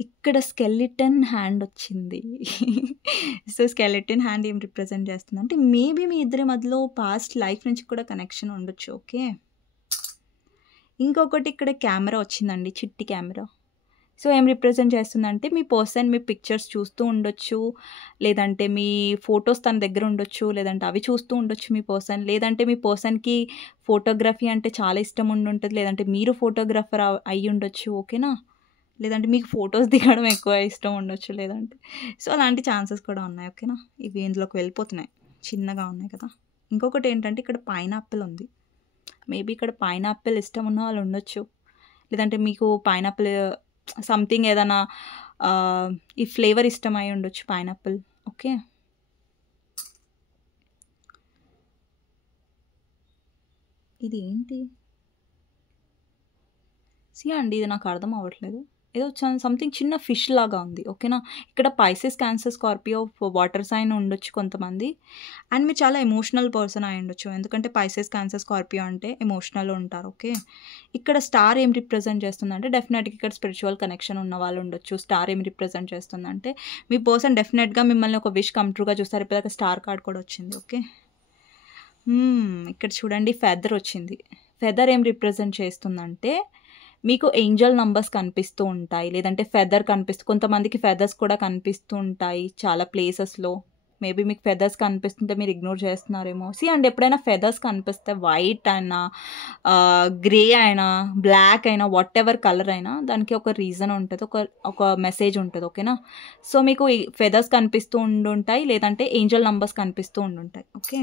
ఇక్కడ స్కెలిటన్ హ్యాండ్ వచ్చింది. సో స్కెలిటన్ హ్యాండ్ ఏం రిప్రజెంట్ చేస్తుంది అంటే మేబీ మీ ఇద్దరి మధ్యలో పాస్ట్ లైఫ్ నుంచి కూడా కనెక్షన్ ఉండొచ్చు. ఓకే, ఇంకొకటి ఇక్కడ కెమెరా వచ్చిందండి, చిట్టి కెమెరా. సో ఏం రిప్రజెంట్ చేస్తుందంటే మీ పర్సన్ మీ పిక్చర్స్ చూస్తూ ఉండొచ్చు, లేదంటే మీ ఫొటోస్ తన దగ్గర ఉండొచ్చు, లేదంటే అవి చూస్తూ ఉండొచ్చు మీ పర్సన్. లేదంటే మీ పర్సన్కి ఫోటోగ్రఫీ అంటే చాలా ఇష్టం ఉంటుంది, లేదంటే మీరు ఫోటోగ్రాఫర్ అయ్యి ఉండొచ్చు. ఓకేనా? లేదంటే మీకు ఫొటోస్ దిగడం ఎక్కువ ఇష్టం ఉండొచ్చు, లేదంటే సో అలాంటి ఛాన్సెస్ కూడా ఉన్నాయి. ఓకేనా? ఇవి ఇందులోకి వెళ్ళిపోతున్నాయి, చిన్నగా ఉన్నాయి కదా. ఇంకొకటి ఏంటంటే ఇక్కడ పైనాపిల్ ఉంది. మేబీ ఇక్కడ పైనాపిల్ ఇష్టం ఉన్న వాళ్ళు ఉండొచ్చు, లేదంటే మీకు పైనాపిల్ సంథింగ్ ఏదైనా ఈ ఫ్లేవర్ ఇష్టమై ఉండొచ్చు పైనాపిల్. ఓకే, ఇది ఏంటి అండి, ఇది నాకు అర్థం అవ్వట్లేదు. ఏదో సంథింగ్ చిన్న ఫిష్ లాగా ఉంది. ఓకేనా? ఇక్కడ Pisces, Cancer, Scorpio, water sign ఉండొచ్చు కొంతమంది. అండ్ మీరు చాలా ఎమోషనల్ పర్సన్ అయి ఉండొచ్చు, ఎందుకంటే పైసెస్, క్యాన్సర్, స్కార్పియో అంటే ఎమోషనల్ ఉంటారు. ఓకే, ఇక్కడ స్టార్ ఏం రిప్రజెంట్ చేస్తుందంటే డెఫినెట్గా ఇక్కడ స్పిరిచువల్ కనెక్షన్ ఉన్న వాళ్ళు ఉండొచ్చు. స్టార్ ఏం రిప్రజెంట్ చేస్తుందంటే మీ పర్సన్ డెఫినెట్గా మిమ్మల్ని ఒక విష్ కమ్ ట్రూగా చూస్తారు. ఇప్పుడు స్టార్ కార్డ్ కూడా వచ్చింది. ఓకే, ఇక్కడ చూడండి ఫెదర్ వచ్చింది. ఫెదర్ ఏం రిప్రజెంట్ చేస్తుందంటే మీకు ఏంజల్ నంబర్స్ కనిపిస్తూ ఉంటాయి, లేదంటే ఫెదర్ కొంతమందికి ఫెదర్స్ కూడా కనిపిస్తూ ఉంటాయి చాలా ప్లేసెస్లో. మేబీ మీకు ఫెదర్స్ కనిపిస్తుంటే మీరు ఇగ్నోర్ చేస్తున్నారేమో. అండ్ ఎప్పుడైనా ఫెదర్స్ కనిపిస్తే వైట్ అయినా గ్రే అయినా బ్లాక్ అయినా వాట్ ఎవర్ కలర్ అయినా దానికి ఒక రీజన్ ఉంటుంది, ఒక మెసేజ్ ఉంటుంది. ఓకేనా? సో మీకు ఫెదర్స్ కనిపిస్తూ ఉండుంటాయి, లేదంటే ఏంజల్ నంబర్స్ కనిపిస్తూ ఉండుంటాయి. ఓకే,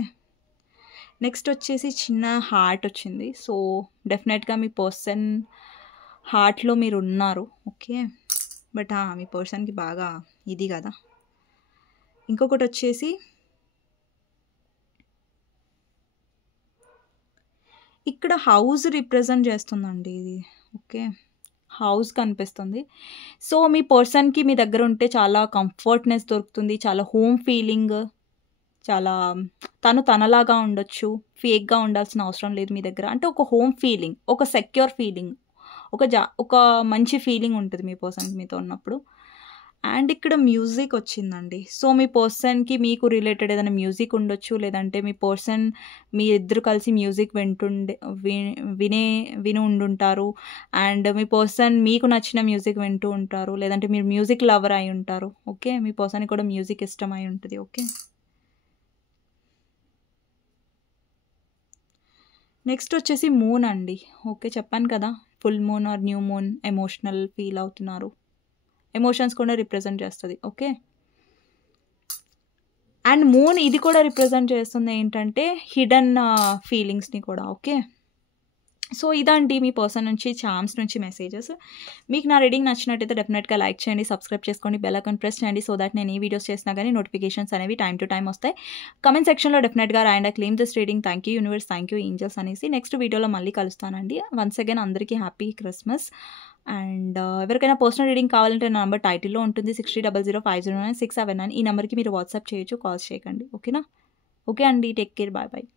నెక్స్ట్ వచ్చేసి చిన్న హార్ట్ వచ్చింది. సో డెఫినెట్గా మీ పర్సన్ హార్ట్లో మీరు ఉన్నారు. ఓకే, బట్ మీ పర్సన్కి బాగా ఇది కదా. ఇంకొకటి వచ్చేసి ఇక్కడ హౌస్ రిప్రజెంట్ చేస్తుందండి ఇది. ఓకే, హౌస్ కనిపిస్తుంది. సో మీ పర్సన్కి మీ దగ్గర ఉంటే చాలా కంఫర్ట్నెస్ దొరుకుతుంది, చాలా హోమ్ ఫీలింగ్, చాలా తనలాగా ఉండొచ్చు, ఫేక్గా ఉండాల్సిన అవసరం లేదు మీ దగ్గర. అంటే ఒక హోమ్ ఫీలింగ్, ఒక సెక్యూర్ ఫీలింగ్, ఒక మంచి ఫీలింగ్ ఉంటుంది మీ పర్సన్కి మీతో ఉన్నప్పుడు. అండ్ ఇక్కడ మ్యూజిక్ వచ్చిందండి. సో మీ పర్సన్కి మీకు రిలేటెడ్ ఏదైనా మ్యూజిక్ ఉండొచ్చు, లేదంటే మీ పర్సన్ మీ ఇద్దరు కలిసి మ్యూజిక్ విని ఉండుంటారు. అండ్ మీ పర్సన్ మీకు నచ్చిన మ్యూజిక్ వింటూ ఉంటారు, లేదంటే మీరు మ్యూజిక్ లవర్ అయి ఉంటారు. ఓకే, మీ పర్సన్కి కూడా మ్యూజిక్ ఇష్టం అయి ఉంటుంది. ఓకే, నెక్స్ట్ వచ్చేసి మూన్ అండి. ఓకే, చెప్పాను కదా full moon or new moon emotional feel అవుతున్నారు, ఎమోషన్స్ కూడా రిప్రజెంట్ చేస్తుంది. ఓకే, అండ్ మూన్ ఇది కూడా రిప్రజెంట్ చేస్తుంది ఏంటంటే హిడెన్ ఫీలింగ్స్ని కూడా. ఓకే, సో ఇదండి మీ పర్సన్ నుంచి చామ్స్ నుంచి మెసేజెస్. మీకు నా రీడింగ్ నచ్చినట్టయితే డెఫినెట్గా లైక్ చేయండి, సబ్స్క్రైబ్ చేసుకోండి, బెల్ ఐకాన్ ప్రెస్ చేయండి, సో దట్ నేను ఈ వీడియోస్ చేసినా కానీ నోటిఫికేషన్స్ అనేవి టైం టు టైం వస్తాయి. కమెంట్ సెక్షన్లో డెఫినెట్గా రాయండి claim this reading, thank you universe, thank you angels అనేసి. నెక్స్ట్ వీడియోలో మళ్ళీ కలుస్తానండి. వన్స్ అగైన్ అందరికీ హ్యాపీ క్రిస్మస్. అండ్ ఎవరికైనా పర్సనల్ రీడింగ్ కావాలంటే నా నెంబర్ టైటిల్లో ఉంటుంది, 6000509679. ఈ నెంబర్కి మీరు వాట్సాప్ చేయొచ్చు, కాల్స్ చేయకండి. ఓకేనా? ఓకే అండి, టేక్ కేర్, బాయ్ బాయ్.